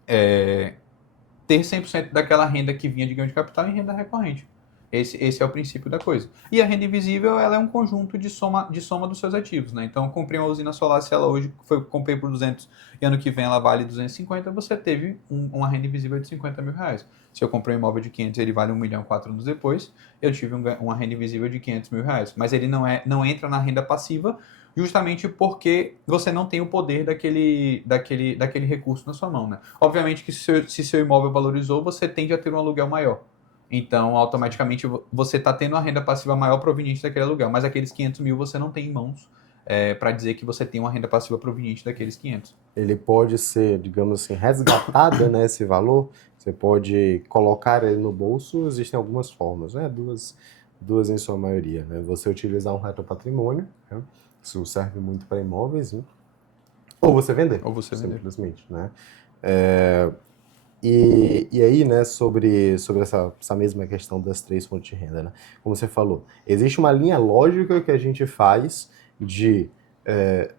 ter 100% daquela renda que vinha de ganho de capital em renda recorrente. Esse é o princípio da coisa. E a renda invisível, ela é um conjunto de soma dos seus ativos, né? Então, eu comprei uma usina solar, se ela hoje comprei por 200 e ano que vem ela vale 250, você teve uma renda invisível de 50 mil reais. Se eu comprei um imóvel de 500 e ele vale 1 milhão 4 anos depois, eu tive uma renda invisível de 500 mil reais. Mas ele não entra na renda passiva, justamente porque você não tem o poder daquele recurso na sua mão, né? Obviamente que se seu imóvel valorizou, você tende a ter um aluguel maior. Então, automaticamente, você está tendo uma renda passiva maior proveniente daquele aluguel, mas aqueles 500 mil você não tem em mãos para dizer que você tem uma renda passiva proveniente daqueles 500. Ele pode ser, digamos assim, resgatado, né, esse valor. Você pode colocar ele no bolso, existem algumas formas, né, duas em sua maioria, né? Você utilizar um retropatrimônio, né? Isso serve muito para imóveis, né? Ou você vender. Ou você vender. Simplesmente, né? E aí, né, sobre essa mesma questão das 3 fontes de renda, né? Como você falou, existe uma linha lógica que a gente faz de,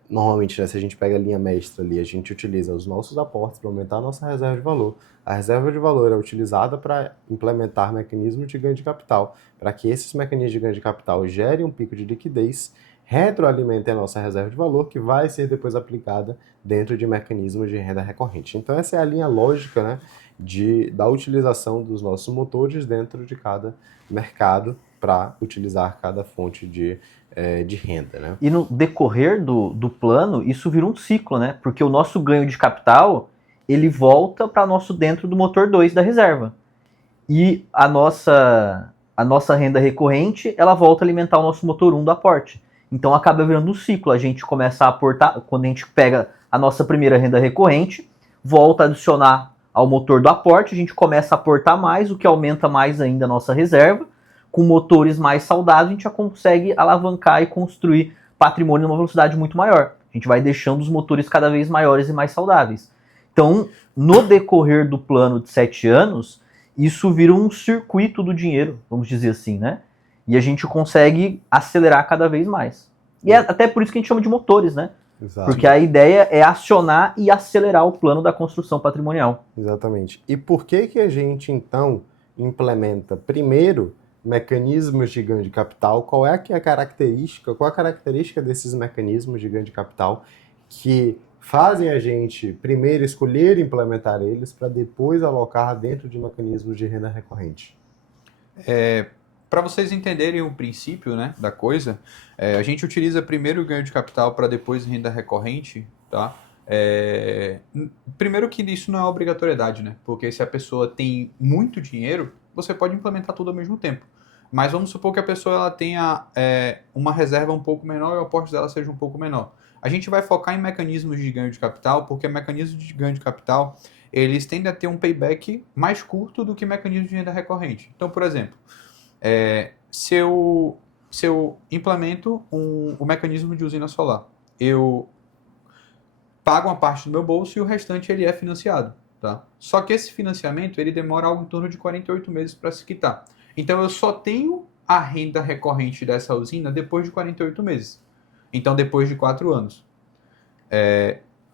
normalmente, né, se a gente pega a linha mestra ali, a gente utiliza os nossos aportes para aumentar a nossa reserva de valor. A reserva de valor é utilizada para implementar mecanismos de ganho de capital, para que esses mecanismos de ganho de capital gerem um pico de liquidez, retroalimentem a nossa reserva de valor, que vai ser depois aplicada dentro de mecanismos de renda recorrente. Então essa é a linha lógica, né, da utilização dos nossos motores dentro de cada mercado para utilizar cada fonte de renda, né? E no decorrer do plano, isso vira um ciclo, né? Porque o nosso ganho de capital, ele volta para nosso dentro do motor 2 da reserva. E a nossa renda recorrente, ela volta a alimentar o nosso motor 1 do aporte. Então acaba virando um ciclo. A gente começa a aportar, quando a gente pega a nossa primeira renda recorrente, volta a adicionar ao motor do aporte, a gente começa a aportar mais, o que aumenta mais ainda a nossa reserva. Com motores mais saudáveis, a gente já consegue alavancar e construir patrimônio numa velocidade muito maior. A gente vai deixando os motores cada vez maiores e mais saudáveis. Então, no decorrer do plano de 7 anos, isso vira um circuito do dinheiro, vamos dizer assim, né? E a gente consegue acelerar cada vez mais. E é até por isso que a gente chama de motores, né? Exato. Porque a ideia é acionar e acelerar o plano da construção patrimonial. Exatamente. E por que a gente, então, implementa primeiro mecanismos de ganho de capital? Qual é a característica desses mecanismos de ganho de capital que fazem a gente primeiro escolher e implementar eles para depois alocar dentro de mecanismos de renda recorrente? Para vocês entenderem o princípio, né, da coisa, a gente utiliza primeiro o ganho de capital para depois renda recorrente, tá? Primeiro que isso não é obrigatoriedade, né? Porque se a pessoa tem muito dinheiro, você pode implementar tudo ao mesmo tempo. Mas vamos supor que a pessoa ela tenha uma reserva um pouco menor e o aporte dela seja um pouco menor. A gente vai focar em mecanismos de ganho de capital, porque mecanismos de ganho de capital, eles tendem a ter um payback mais curto do que mecanismos de renda recorrente. Então, por exemplo, se eu implemento o mecanismo de usina solar, eu pago uma parte do meu bolso e o restante ele é financiado, tá? Só que esse financiamento ele demora algo em torno de 48 meses para se quitar. Então eu só tenho a renda recorrente dessa usina depois de 48 meses. Então depois de 4 anos.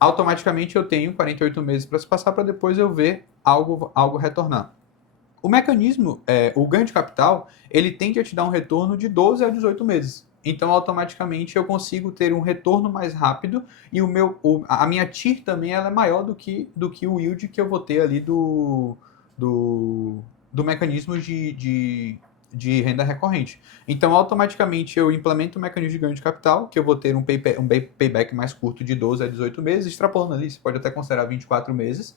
Automaticamente eu tenho 48 meses para se passar para depois eu ver algo retornar. O mecanismo, o ganho de capital, ele tende a te dar um retorno de 12 a 18 meses. Então, automaticamente, eu consigo ter um retorno mais rápido e a minha TIR também ela é maior do que o yield que eu vou ter ali do mecanismo de renda recorrente. Então, automaticamente, eu implemento o mecanismo de ganho de capital, que eu vou ter um payback mais curto de 12 a 18 meses, extrapolando ali, você pode até considerar 24 meses,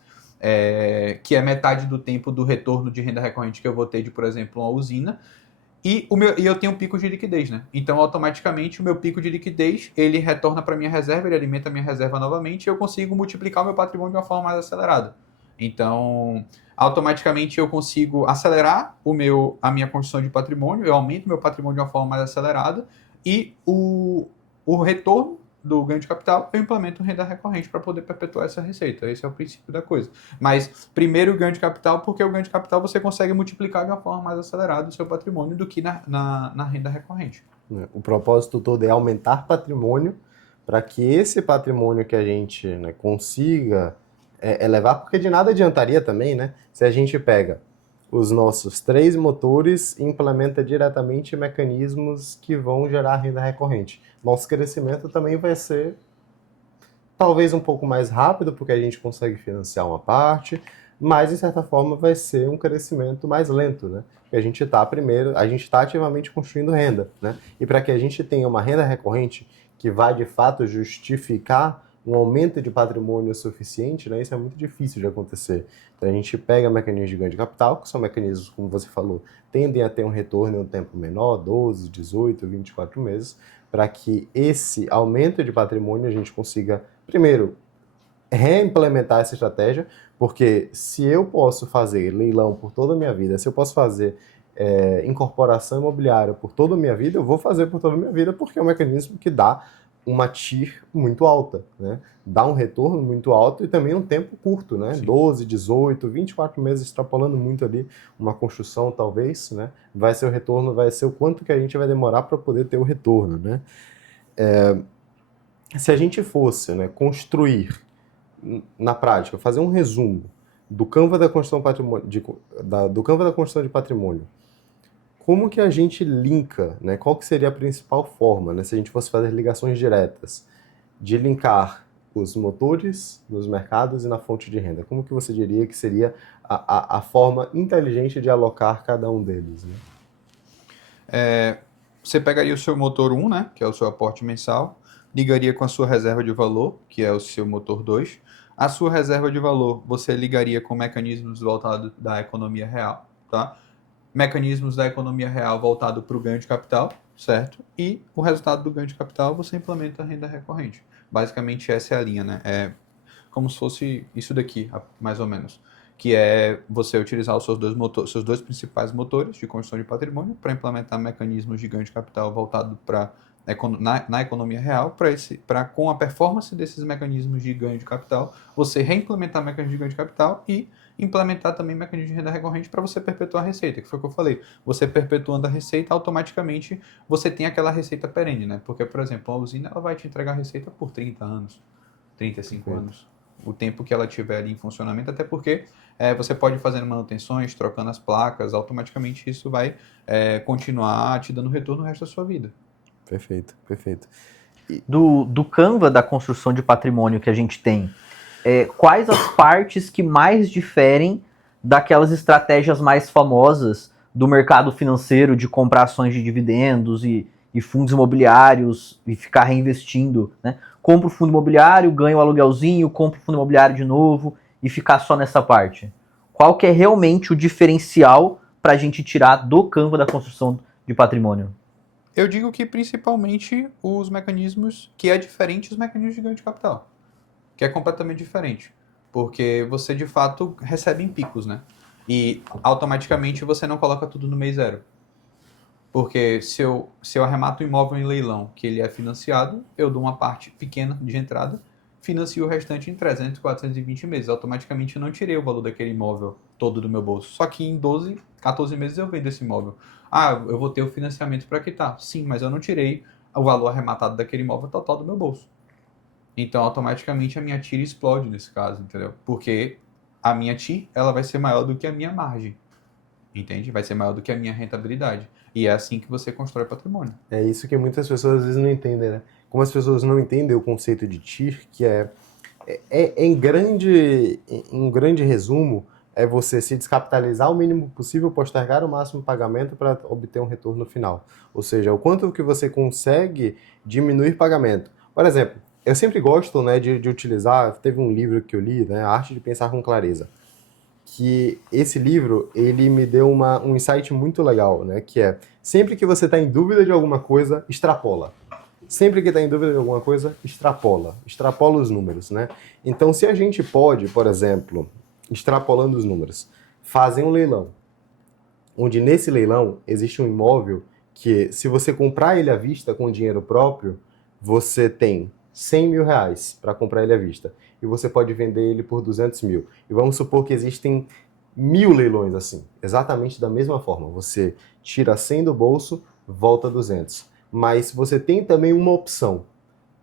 que é metade do tempo do retorno de renda recorrente que eu vou ter de, por exemplo, uma usina, e eu tenho um pico de liquidez, né? Então, automaticamente, o meu pico de liquidez, ele retorna para minha reserva, ele alimenta a minha reserva novamente, e eu consigo multiplicar o meu patrimônio de uma forma mais acelerada. Então, automaticamente, eu consigo acelerar a minha construção de patrimônio, eu aumento meu patrimônio de uma forma mais acelerada, e o retorno do ganho de capital, eu implemento renda recorrente para poder perpetuar essa receita. Esse é o princípio da coisa. Mas, primeiro o ganho de capital, porque o ganho de capital você consegue multiplicar de uma forma mais acelerada o seu patrimônio do que na renda recorrente. O propósito todo é aumentar patrimônio para que esse patrimônio que a gente, né, consiga elevar, porque de nada adiantaria também, né, se a gente pega os nossos 3 motores e implementa diretamente mecanismos que vão gerar renda recorrente. Nosso crescimento também vai ser talvez um pouco mais rápido, porque a gente consegue financiar uma parte, mas de certa forma vai ser um crescimento mais lento, né? Porque a gente está ativamente construindo renda, né? E para que a gente tenha uma renda recorrente que vai de fato justificar um aumento de patrimônio suficiente, né? Isso é muito difícil de acontecer. Então a gente pega mecanismos de ganho de capital, que são mecanismos, como você falou, tendem a ter um retorno em um tempo menor, 12, 18, 24 meses, para que esse aumento de patrimônio a gente consiga, primeiro, reimplementar essa estratégia, porque se eu posso fazer leilão por toda a minha vida, se eu posso fazer incorporação imobiliária por toda a minha vida, eu vou fazer por toda a minha vida, porque é um mecanismo que dá uma TIR muito alta, né? Dá um retorno muito alto e também um tempo curto, né? Sim. 12, 18, 24 meses, extrapolando muito ali uma construção, talvez, né? Vai ser o retorno, vai ser o quanto que a gente vai demorar para poder ter o retorno, né? Se a gente fosse, né, construir na prática, fazer um resumo do Canva da construção do Canva da construção de patrimônio, como que a gente linka, né? Qual que seria a principal forma, né, se a gente fosse fazer ligações diretas, de linkar os motores nos mercados e na fonte de renda? Como que você diria que seria a forma inteligente de alocar cada um deles, né? Você pegaria o seu motor 1, né, que é o seu aporte mensal, ligaria com a sua reserva de valor, que é o seu motor 2. A sua reserva de valor você ligaria com mecanismos voltados da economia real, tá? Mecanismos da economia real voltado para o ganho de capital, certo? E o resultado do ganho de capital você implementa a renda recorrente. Basicamente essa é a linha, né? É como se fosse isso daqui, mais ou menos. Que é você utilizar os seus dois principais motores de construção de patrimônio para implementar mecanismos de ganho de capital voltado para na economia real, para com a performance desses mecanismos de ganho de capital, você reimplementar mecanismos de ganho de capital e implementar também mecanismos de renda recorrente para você perpetuar a receita, que foi o que eu falei. Você perpetuando a receita, automaticamente você tem aquela receita perene, né? Porque, por exemplo, a usina ela vai te entregar receita por 30 anos, 35 anos. O tempo que ela tiver ali em funcionamento, até porque você pode fazer manutenções, trocando as placas, automaticamente isso vai continuar te dando retorno no resto da sua vida. Perfeito, perfeito. do Canva da construção de patrimônio que a gente tem, quais as partes que mais diferem daquelas estratégias mais famosas do mercado financeiro de comprar ações de dividendos e fundos imobiliários e ficar reinvestindo, né? Compro o fundo imobiliário, ganho o aluguelzinho, compro o fundo imobiliário de novo e ficar só nessa parte. Qual que é realmente o diferencial para a gente tirar do Canva da construção de patrimônio? Eu digo que principalmente os mecanismos, que é diferente dos mecanismos de ganho de capital, que é completamente diferente, porque você de fato recebe em picos, né? E automaticamente você não coloca tudo no mês zero. Porque se eu arremato um imóvel em leilão, que ele é financiado, eu dou uma parte pequena de entrada, financio o restante em 300, 420 meses. Automaticamente eu não tirei o valor daquele imóvel todo do meu bolso. Só que em 12, 14 meses eu vendo esse imóvel. Ah, eu vou ter o financiamento para quitar. Sim, mas eu não tirei o valor arrematado daquele imóvel total do meu bolso. Então, automaticamente a minha TIR explode nesse caso, entendeu? Porque a minha TIR, ela vai ser maior do que a minha margem. Entende? Vai ser maior do que a minha rentabilidade. E é assim que você constrói patrimônio. É isso que muitas pessoas às vezes não entendem, né? Como as pessoas não entendem o conceito de TIR, que em grande resumo, é você se descapitalizar o mínimo possível, postergar o máximo pagamento para obter um retorno final. Ou seja, o quanto que você consegue diminuir pagamento. Por exemplo, eu sempre gosto, né, de utilizar, teve um livro que eu li, né, A Arte de Pensar com Clareza, que esse livro, ele me deu um insight muito legal, né, que é, sempre que você está em dúvida de alguma coisa, extrapola. Sempre que está em dúvida de alguma coisa, extrapola. Extrapola os números, né? Então, se a gente pode, por exemplo, extrapolando os números, fazer um leilão, onde nesse leilão existe um imóvel que, se você comprar ele à vista com dinheiro próprio, você tem 100 mil reais para comprar ele à vista. E você pode vender ele por 200 mil. E vamos supor que existem 1000 leilões assim, exatamente da mesma forma. Você tira 100 do bolso, volta 200. Mas você tem também uma opção,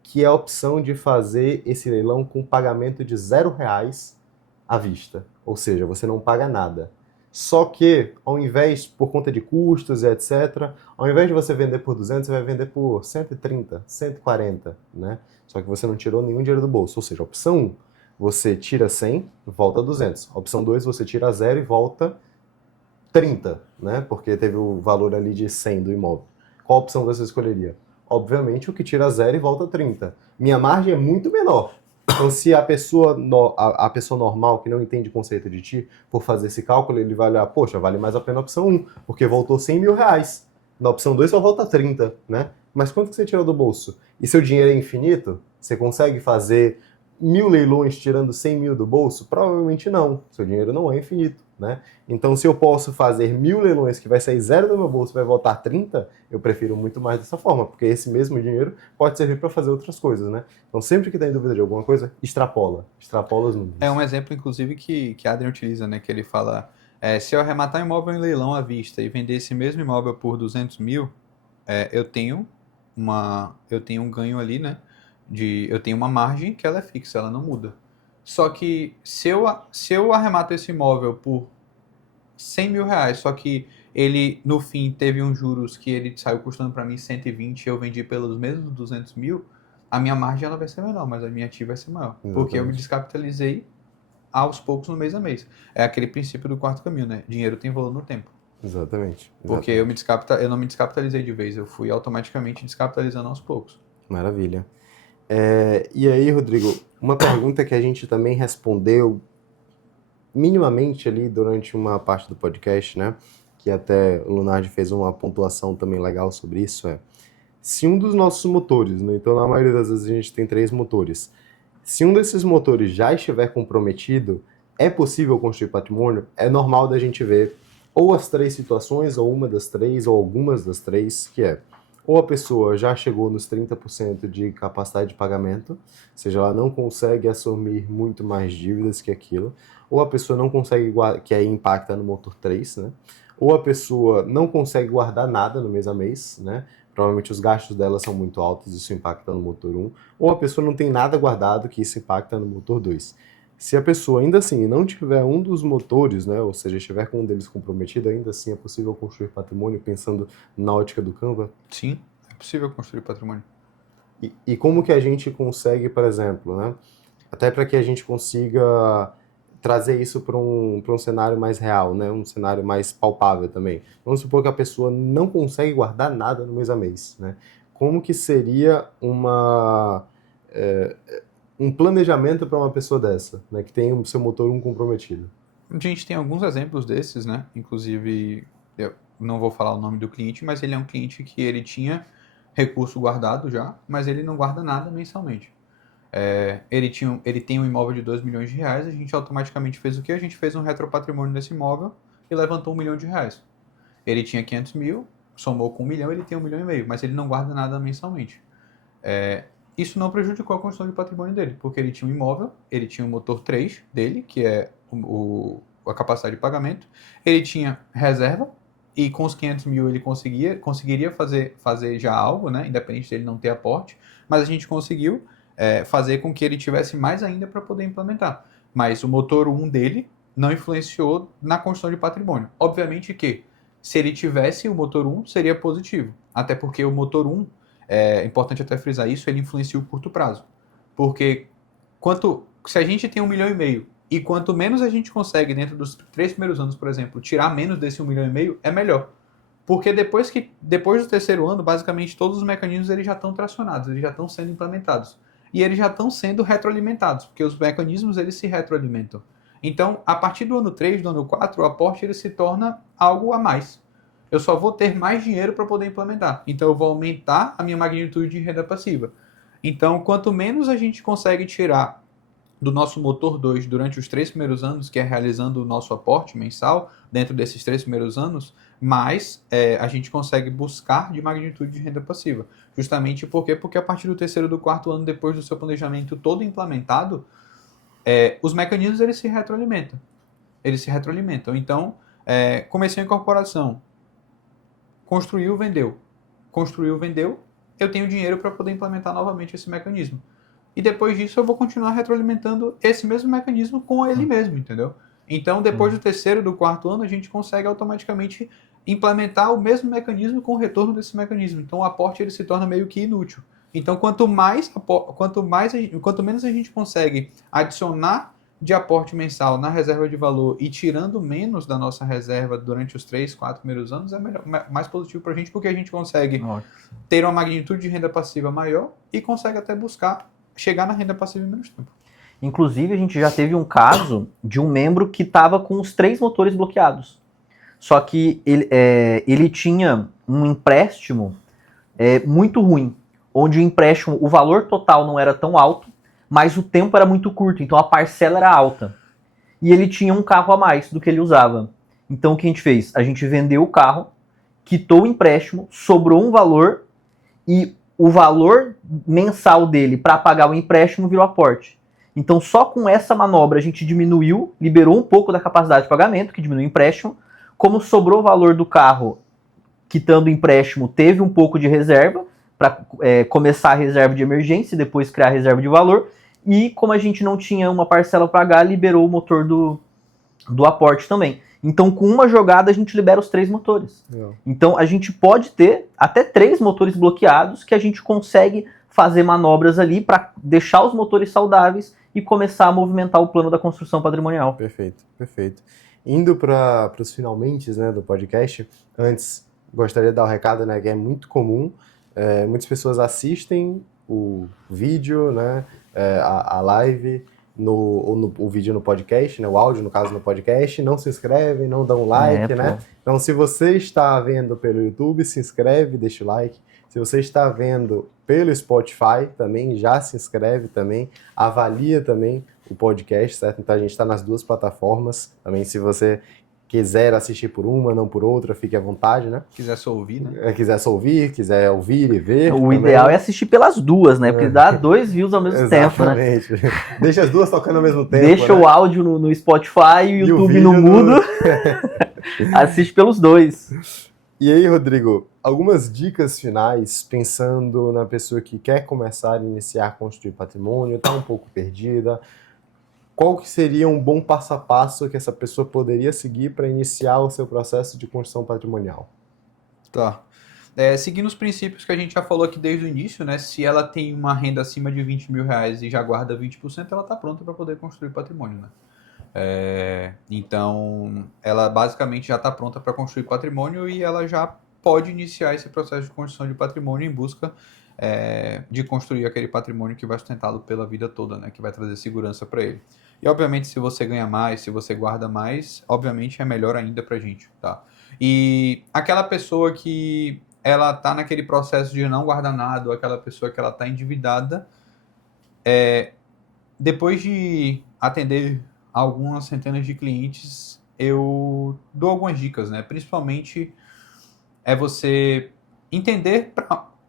que é a opção de fazer esse leilão com pagamento de R$0 à vista. Ou seja, você não paga nada. Só que, ao invés, por conta de custos e etc., ao invés de você vender por 200, você vai vender por 130, 140, né? Só que você não tirou nenhum dinheiro do bolso. Ou seja, a opção 1, você tira 100, volta 200. A opção 2, você tira 0 e volta 30, né? Porque teve o valor ali de 100 do imóvel. Qual opção você escolheria? Obviamente o que tira 0 e volta 30. Minha margem é muito menor. Então, se a pessoa normal, que não entende o conceito de TIR, por fazer esse cálculo, ele vai olhar, poxa, vale mais a pena a opção 1, porque voltou 100 mil reais. Na opção 2 só volta 30, né? Mas quanto que você tirou do bolso? E seu dinheiro é infinito? Você consegue fazer 1000 leilões tirando 100 mil do bolso? Provavelmente não. Seu dinheiro não é infinito, né? Então, se eu posso fazer 1000 leilões que vai sair 0 do meu bolso e vai voltar 30, eu prefiro muito mais dessa forma, porque esse mesmo dinheiro pode servir para fazer outras coisas, né? Então, sempre que está em dúvida de alguma coisa, extrapola os números. É um exemplo, inclusive, que Adrian utiliza, né? Que ele fala, se eu arrematar um imóvel em leilão à vista e vender esse mesmo imóvel por 200 mil, eu tenho um ganho ali, né? Eu tenho uma margem que ela é fixa, ela não muda. Só que se eu arremato esse imóvel por 100 mil reais, só que ele, no fim, teve uns juros que ele saiu custando para mim 120 e eu vendi pelos mesmos 200 mil, a minha margem ela vai ser menor, mas a minha TIR vai ser maior. Exatamente. Porque eu me descapitalizei aos poucos no mês a mês. É aquele princípio do quarto caminho, né? Dinheiro tem valor no tempo. Exatamente. Porque eu não me descapitalizei de vez, eu fui automaticamente descapitalizando aos poucos. Maravilha. E aí, Rodrigo, uma pergunta que a gente também respondeu minimamente ali durante uma parte do podcast, né? Que até o Lunardi fez uma pontuação também legal sobre isso, se um dos nossos motores, né? Então na maioria das vezes a gente tem 3 motores, se um desses motores já estiver comprometido, é possível construir patrimônio? É normal da gente ver ou as 3 situações, ou uma das 3, ou algumas das 3, que é ou a pessoa já chegou nos 30% de capacidade de pagamento, ou seja, ela não consegue assumir muito mais dívidas que aquilo, ou a pessoa não consegue, que aí impacta no motor 3, né? Ou a pessoa não consegue guardar nada no mês a mês, né? Provavelmente os gastos dela são muito altos, isso impacta no motor 1, ou a pessoa não tem nada guardado, que isso impacta no motor 2. Se a pessoa ainda assim não tiver um dos motores, né, ou seja, estiver com um deles comprometido, ainda assim é possível construir patrimônio pensando na ótica do Canva? Sim, é possível construir patrimônio. E como que a gente consegue, por exemplo, né? Até para que a gente consiga trazer isso para um cenário mais real, né? Um cenário mais palpável também. Vamos supor que a pessoa não consegue guardar nada no mês a mês, né? Como que seria um planejamento para uma pessoa dessa, né? Que tem o seu motor 1 comprometido? A gente tem alguns exemplos desses, né? Inclusive, eu não vou falar o nome do cliente, mas ele é um cliente que ele tinha recurso guardado já, mas ele não guarda nada mensalmente. Ele tem um imóvel de 2 milhões de reais, a gente automaticamente fez o quê? A gente fez um retropatrimônio nesse imóvel e levantou 1 milhão de reais. Ele tinha 500 mil, somou com 1 milhão, ele tem 1 milhão e meio, mas ele não guarda nada mensalmente. Isso não prejudicou a construção de patrimônio dele, porque ele tinha um imóvel, ele tinha o motor 3 dele, que é a capacidade de pagamento, ele tinha reserva, e com os 500 mil ele conseguiria fazer já algo, né, independente dele não ter aporte, mas a gente conseguiu fazer com que ele tivesse mais ainda para poder implementar. Mas o motor 1 dele não influenciou na construção de patrimônio. Obviamente que, se ele tivesse o motor 1, seria positivo, até porque o motor 1, é importante até frisar isso, ele influencia o curto prazo. Porque se a gente tem 1 milhão e meio, e quanto menos a gente consegue dentro dos 3 primeiros anos, por exemplo, tirar menos desse 1 milhão e meio, é melhor. Porque depois do terceiro ano, basicamente todos os mecanismos eles já estão tracionados, eles já estão sendo implementados. E eles já estão sendo retroalimentados, porque os mecanismos eles se retroalimentam. Então, a partir do ano 3, do ano 4, o aporte ele se torna algo a mais. Eu só vou ter mais dinheiro para poder implementar. Então, eu vou aumentar a minha magnitude de renda passiva. Então, quanto menos a gente consegue tirar do nosso motor 2 durante os 3 primeiros anos, que é realizando o nosso aporte mensal, dentro desses 3 primeiros anos, mais a gente consegue buscar de magnitude de renda passiva. Justamente porque a partir do terceiro e do quarto ano, depois do seu planejamento todo implementado, os mecanismos eles se retroalimentam. Então, comecei a incorporação. Construiu, vendeu. Eu tenho dinheiro para poder implementar novamente esse mecanismo. E depois disso eu vou continuar retroalimentando esse mesmo mecanismo com ele mesmo, entendeu? Então, depois do terceiro e do quarto ano, a gente consegue automaticamente implementar o mesmo mecanismo com o retorno desse mecanismo. Então, o aporte ele se torna meio que inútil. Então, quanto menos a gente consegue adicionar de aporte mensal na reserva de valor e tirando menos da nossa reserva durante os 3, 4 primeiros anos, é mais positivo para a gente, porque a gente consegue ter uma magnitude de renda passiva maior e consegue até chegar na renda passiva em menos tempo. Inclusive, a gente já teve um caso de um membro que estava com os 3 motores bloqueados. Só que ele tinha um empréstimo muito ruim, onde o empréstimo, o valor total não era tão alto, mas o tempo era muito curto, então a parcela era alta. E ele tinha um carro a mais do que ele usava. Então o que a gente fez? A gente vendeu o carro, quitou o empréstimo, sobrou um valor, e o valor mensal dele para pagar o empréstimo virou aporte. Então só com essa manobra a gente liberou um pouco da capacidade de pagamento, que diminuiu o empréstimo. Como sobrou o valor do carro, quitando o empréstimo, teve um pouco de reserva, para começar a reserva de emergência e depois criar a reserva de valor. E como a gente não tinha uma parcela para pagar, liberou o motor do aporte também. Então, com uma jogada, a gente libera os 3 motores. Então, a gente pode ter até 3 motores bloqueados que a gente consegue fazer manobras ali para deixar os motores saudáveis e começar a movimentar o plano da construção patrimonial. Perfeito, perfeito. Indo para os finalmente, né, do podcast, antes gostaria de dar um recado, né, que é muito comum. Muitas pessoas assistem o vídeo, né, a live, o vídeo no podcast, né, o áudio, no caso, no podcast, não se inscrevem, não dão like, né? Então, se você está vendo pelo YouTube, se inscreve, deixa o like. Se você está vendo pelo Spotify, também já se inscreve também, avalia também o podcast, certo? Então, a gente está nas 2 plataformas. Também, se você quiser assistir por uma, não por outra, fique à vontade, né? Quiser só ouvir, né? Quiser ouvir e ver. O ideal é assistir pelas 2, né? Porque dá 2 views ao mesmo tempo, né? Exatamente. Deixa as 2 tocando ao mesmo tempo. Deixa o áudio no Spotify e o YouTube no mudo. Assiste pelos 2. E aí, Rodrigo, algumas dicas finais, pensando na pessoa que quer começar a iniciar a construir patrimônio, está um pouco perdida. Qual que seria um bom passo a passo que essa pessoa poderia seguir para iniciar o seu processo de construção patrimonial? Tá. Seguindo os princípios que a gente já falou aqui desde o início, né? Se ela tem uma renda acima de R$ 20.000 e já guarda 20%, ela está pronta para poder construir patrimônio, né? Então, ela basicamente já está pronta para construir patrimônio e ela já pode iniciar esse processo de construção de patrimônio em busca de construir aquele patrimônio que vai sustentá-lo pela vida toda, né? Que vai trazer segurança para ele. E, obviamente, se você ganha mais, se você guarda mais, obviamente é melhor ainda para a gente, tá? E aquela pessoa que ela tá naquele processo de não guardar nada, ou aquela pessoa que ela tá endividada, depois de atender algumas centenas de clientes, eu dou algumas dicas, né? Principalmente você entender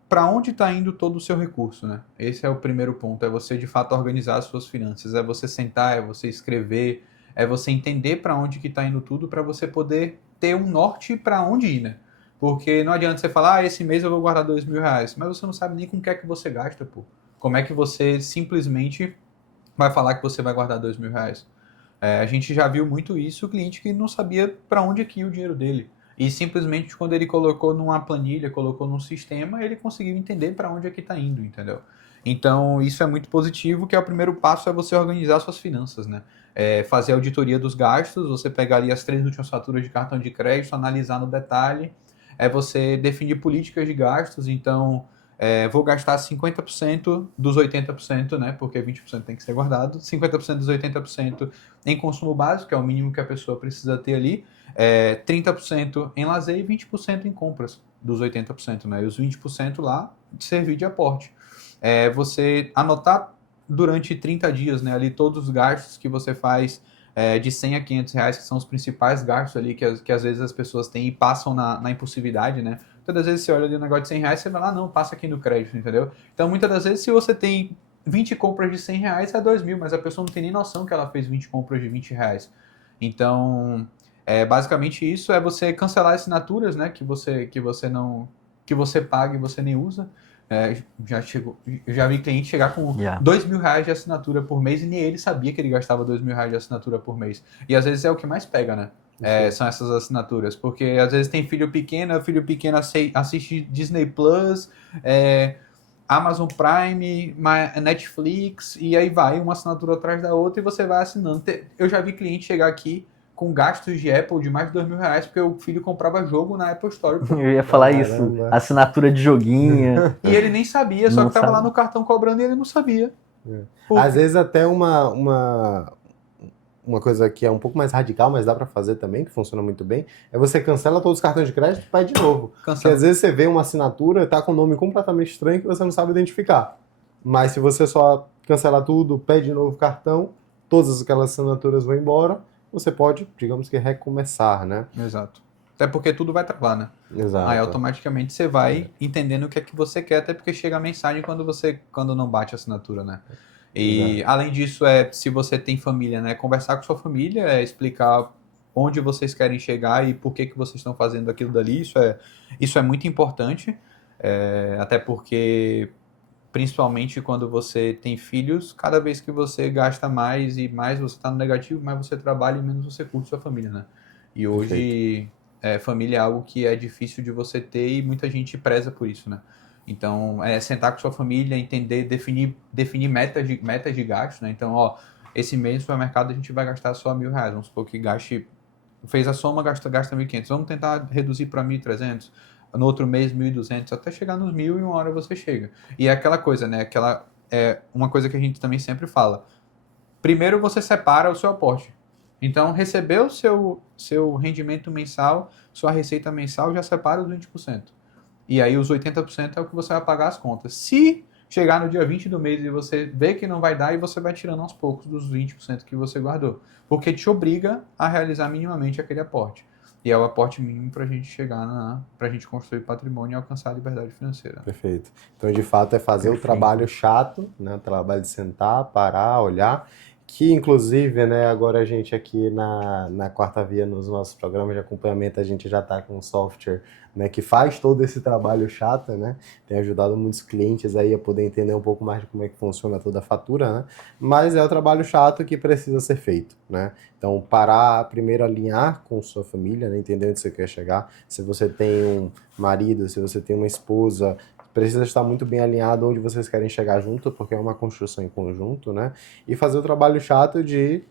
para onde está indo todo o seu recurso, né? Esse é o primeiro ponto, é você de fato organizar as suas finanças, é você sentar, é você escrever, é você entender para onde que está indo tudo para você poder ter um norte para onde ir, né? Porque não adianta você falar, esse mês eu vou guardar R$ 2.000, mas você não sabe nem com o que é que você gasta, pô. Como é que você simplesmente vai falar que você vai guardar R$ 2.000? A gente já viu muito isso, o cliente que não sabia para onde que ia o dinheiro dele. E simplesmente quando ele colocou numa planilha, colocou num sistema, ele conseguiu entender para onde é que está indo, entendeu? Então isso é muito positivo, que é o primeiro passo, é você organizar suas finanças, né? Fazer a auditoria dos gastos, você pegar ali as 3 últimas faturas de cartão de crédito, analisar no detalhe, você definir políticas de gastos, então vou gastar 50% dos 80%, né? Porque 20% tem que ser guardado, 50% dos 80% em consumo básico, que é o mínimo que a pessoa precisa ter ali, 30% em lazer e 20% em compras dos 80%, né? E os 20% lá servir de aporte. Você anotar durante 30 dias, né, ali todos os gastos que você faz de R$ 100 a R$ 500, que são os principais gastos ali que às vezes as pessoas têm e passam na impulsividade, né? Muitas das vezes você olha ali um negócio de R$ 100, você vai lá, não, passa aqui no crédito, entendeu? Então, muitas das vezes, se você tem 20 compras de R$ 100, é 2.000, mas a pessoa não tem nem noção que ela fez 20 compras de R$ 20. Então, basicamente isso é você cancelar assinaturas, né, que você não, que você paga e você nem usa. Já vi cliente chegar com R$ 2.000 de assinatura por mês e nem ele sabia que ele gastava R$ 2.000 de assinatura por mês. E às vezes é o que mais pega, né? São essas assinaturas, porque às vezes tem filho pequeno assiste Disney Plus, Amazon Prime, Netflix, e aí vai uma assinatura atrás da outra e você vai assinando. Eu já vi cliente chegar aqui com gastos de Apple de mais de R$ 2.000, porque o filho comprava jogo na Apple Store. Eu ia falar isso, assinatura de joguinho. E ele nem sabia, só que tava lá no cartão cobrando e ele não sabia. Às vezes até uma coisa que é um pouco mais radical, mas dá pra fazer também, que funciona muito bem, é você cancela todos os cartões de crédito e pede de novo. Porque às vezes você vê uma assinatura, tá com um nome completamente estranho que você não sabe identificar. Mas se você só cancelar tudo, pede de novo o cartão, todas aquelas assinaturas vão embora, você pode, digamos que, recomeçar, né? Exato. Até porque tudo vai travar, né? Exato. Aí automaticamente você vai entendendo o que é que você quer, até porque chega a mensagem quando não bate a assinatura, né? E além disso, se você tem família, né? Conversar com sua família, explicar onde vocês querem chegar e por que vocês estão fazendo aquilo dali, isso é muito importante, até porque principalmente quando você tem filhos, cada vez que você gasta mais e mais você está no negativo, mais você trabalha e menos você curte sua família, né? E hoje, família é algo que é difícil de você ter e muita gente preza por isso, né? Então, sentar com sua família, entender, definir metas de gasto, né? Então, esse mês no supermercado a gente vai gastar só R$ 1.000. Vamos supor que fez a soma, gasta 1.500. Vamos tentar reduzir para 1.300. No outro mês 1.200, até chegar nos 1.000 e uma hora você chega. E é aquela coisa, né? Uma coisa que a gente também sempre fala. Primeiro você separa o seu aporte. Então, recebeu o seu rendimento mensal, sua receita mensal, já separa os 20%. E aí os 80% é o que você vai pagar as contas. Se chegar no dia 20 do mês e você vê que não vai dar, e você vai tirando aos poucos dos 20% que você guardou. Porque te obriga a realizar minimamente aquele aporte. E é o aporte mínimo para a gente chegar para a gente construir patrimônio e alcançar a liberdade financeira. Perfeito. Então, de fato, é fazer o trabalho chato, né? O trabalho de sentar, parar, olhar. Que, inclusive, né, agora a gente aqui na Quarta Via, nos nossos programas de acompanhamento, a gente já está com um software, né, que faz todo esse trabalho chato, né? Tem ajudado muitos clientes aí a poder entender um pouco mais de como é que funciona toda a fatura, né? Mas é o trabalho chato que precisa ser feito, né? Então, parar, primeiro alinhar com sua família, né, entender onde você quer chegar. Se você tem um marido, se você tem uma esposa, precisa estar muito bem alinhado onde vocês querem chegar junto, porque é uma construção em conjunto, né? E fazer o trabalho chato de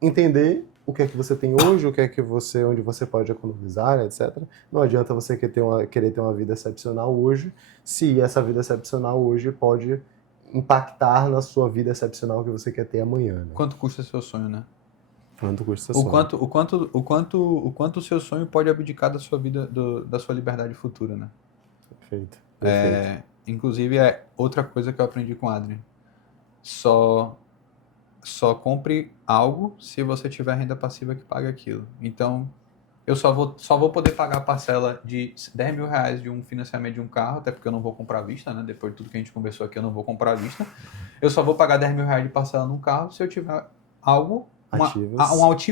entender o que é que você tem hoje, o que é que você, onde você pode economizar, etc. Não adianta você querer ter uma vida excepcional hoje, se essa vida excepcional hoje pode impactar na sua vida excepcional que você quer ter amanhã, né? Quanto custa seu sonho, né? Quanto custa seu sonho? O quanto o seu sonho pode abdicar da sua vida, da sua liberdade futura, né? Perfeito, perfeito. Inclusive, é outra coisa que eu aprendi com o Adrian. Só compre algo se você tiver renda passiva que paga aquilo. Então, eu só vou poder pagar a parcela de R$ 10.000 de um financiamento de um carro, até porque eu não vou comprar à vista, né? Depois de tudo que a gente conversou aqui, eu não vou comprar à vista. Eu só vou pagar R$ 10.000 de parcela num carro se eu tiver algo,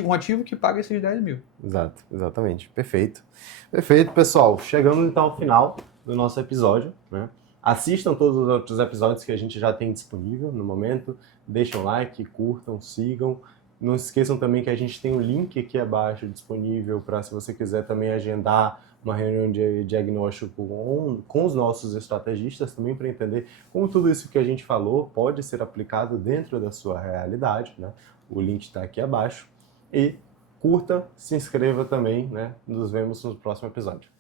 um ativo que paga esses 10 mil. Exato, exatamente. Perfeito. Perfeito, pessoal. Chegamos então ao final do nosso episódio, né? Assistam todos os outros episódios que a gente já tem disponível no momento. Deixem um like, curtam, sigam. Não se esqueçam também que a gente tem um link aqui abaixo disponível para, se você quiser também agendar uma reunião de diagnóstico com os nossos estrategistas, também para entender como tudo isso que a gente falou pode ser aplicado dentro da sua realidade, né? O link está aqui abaixo. E curta, se inscreva também, né? Nos vemos no próximo episódio.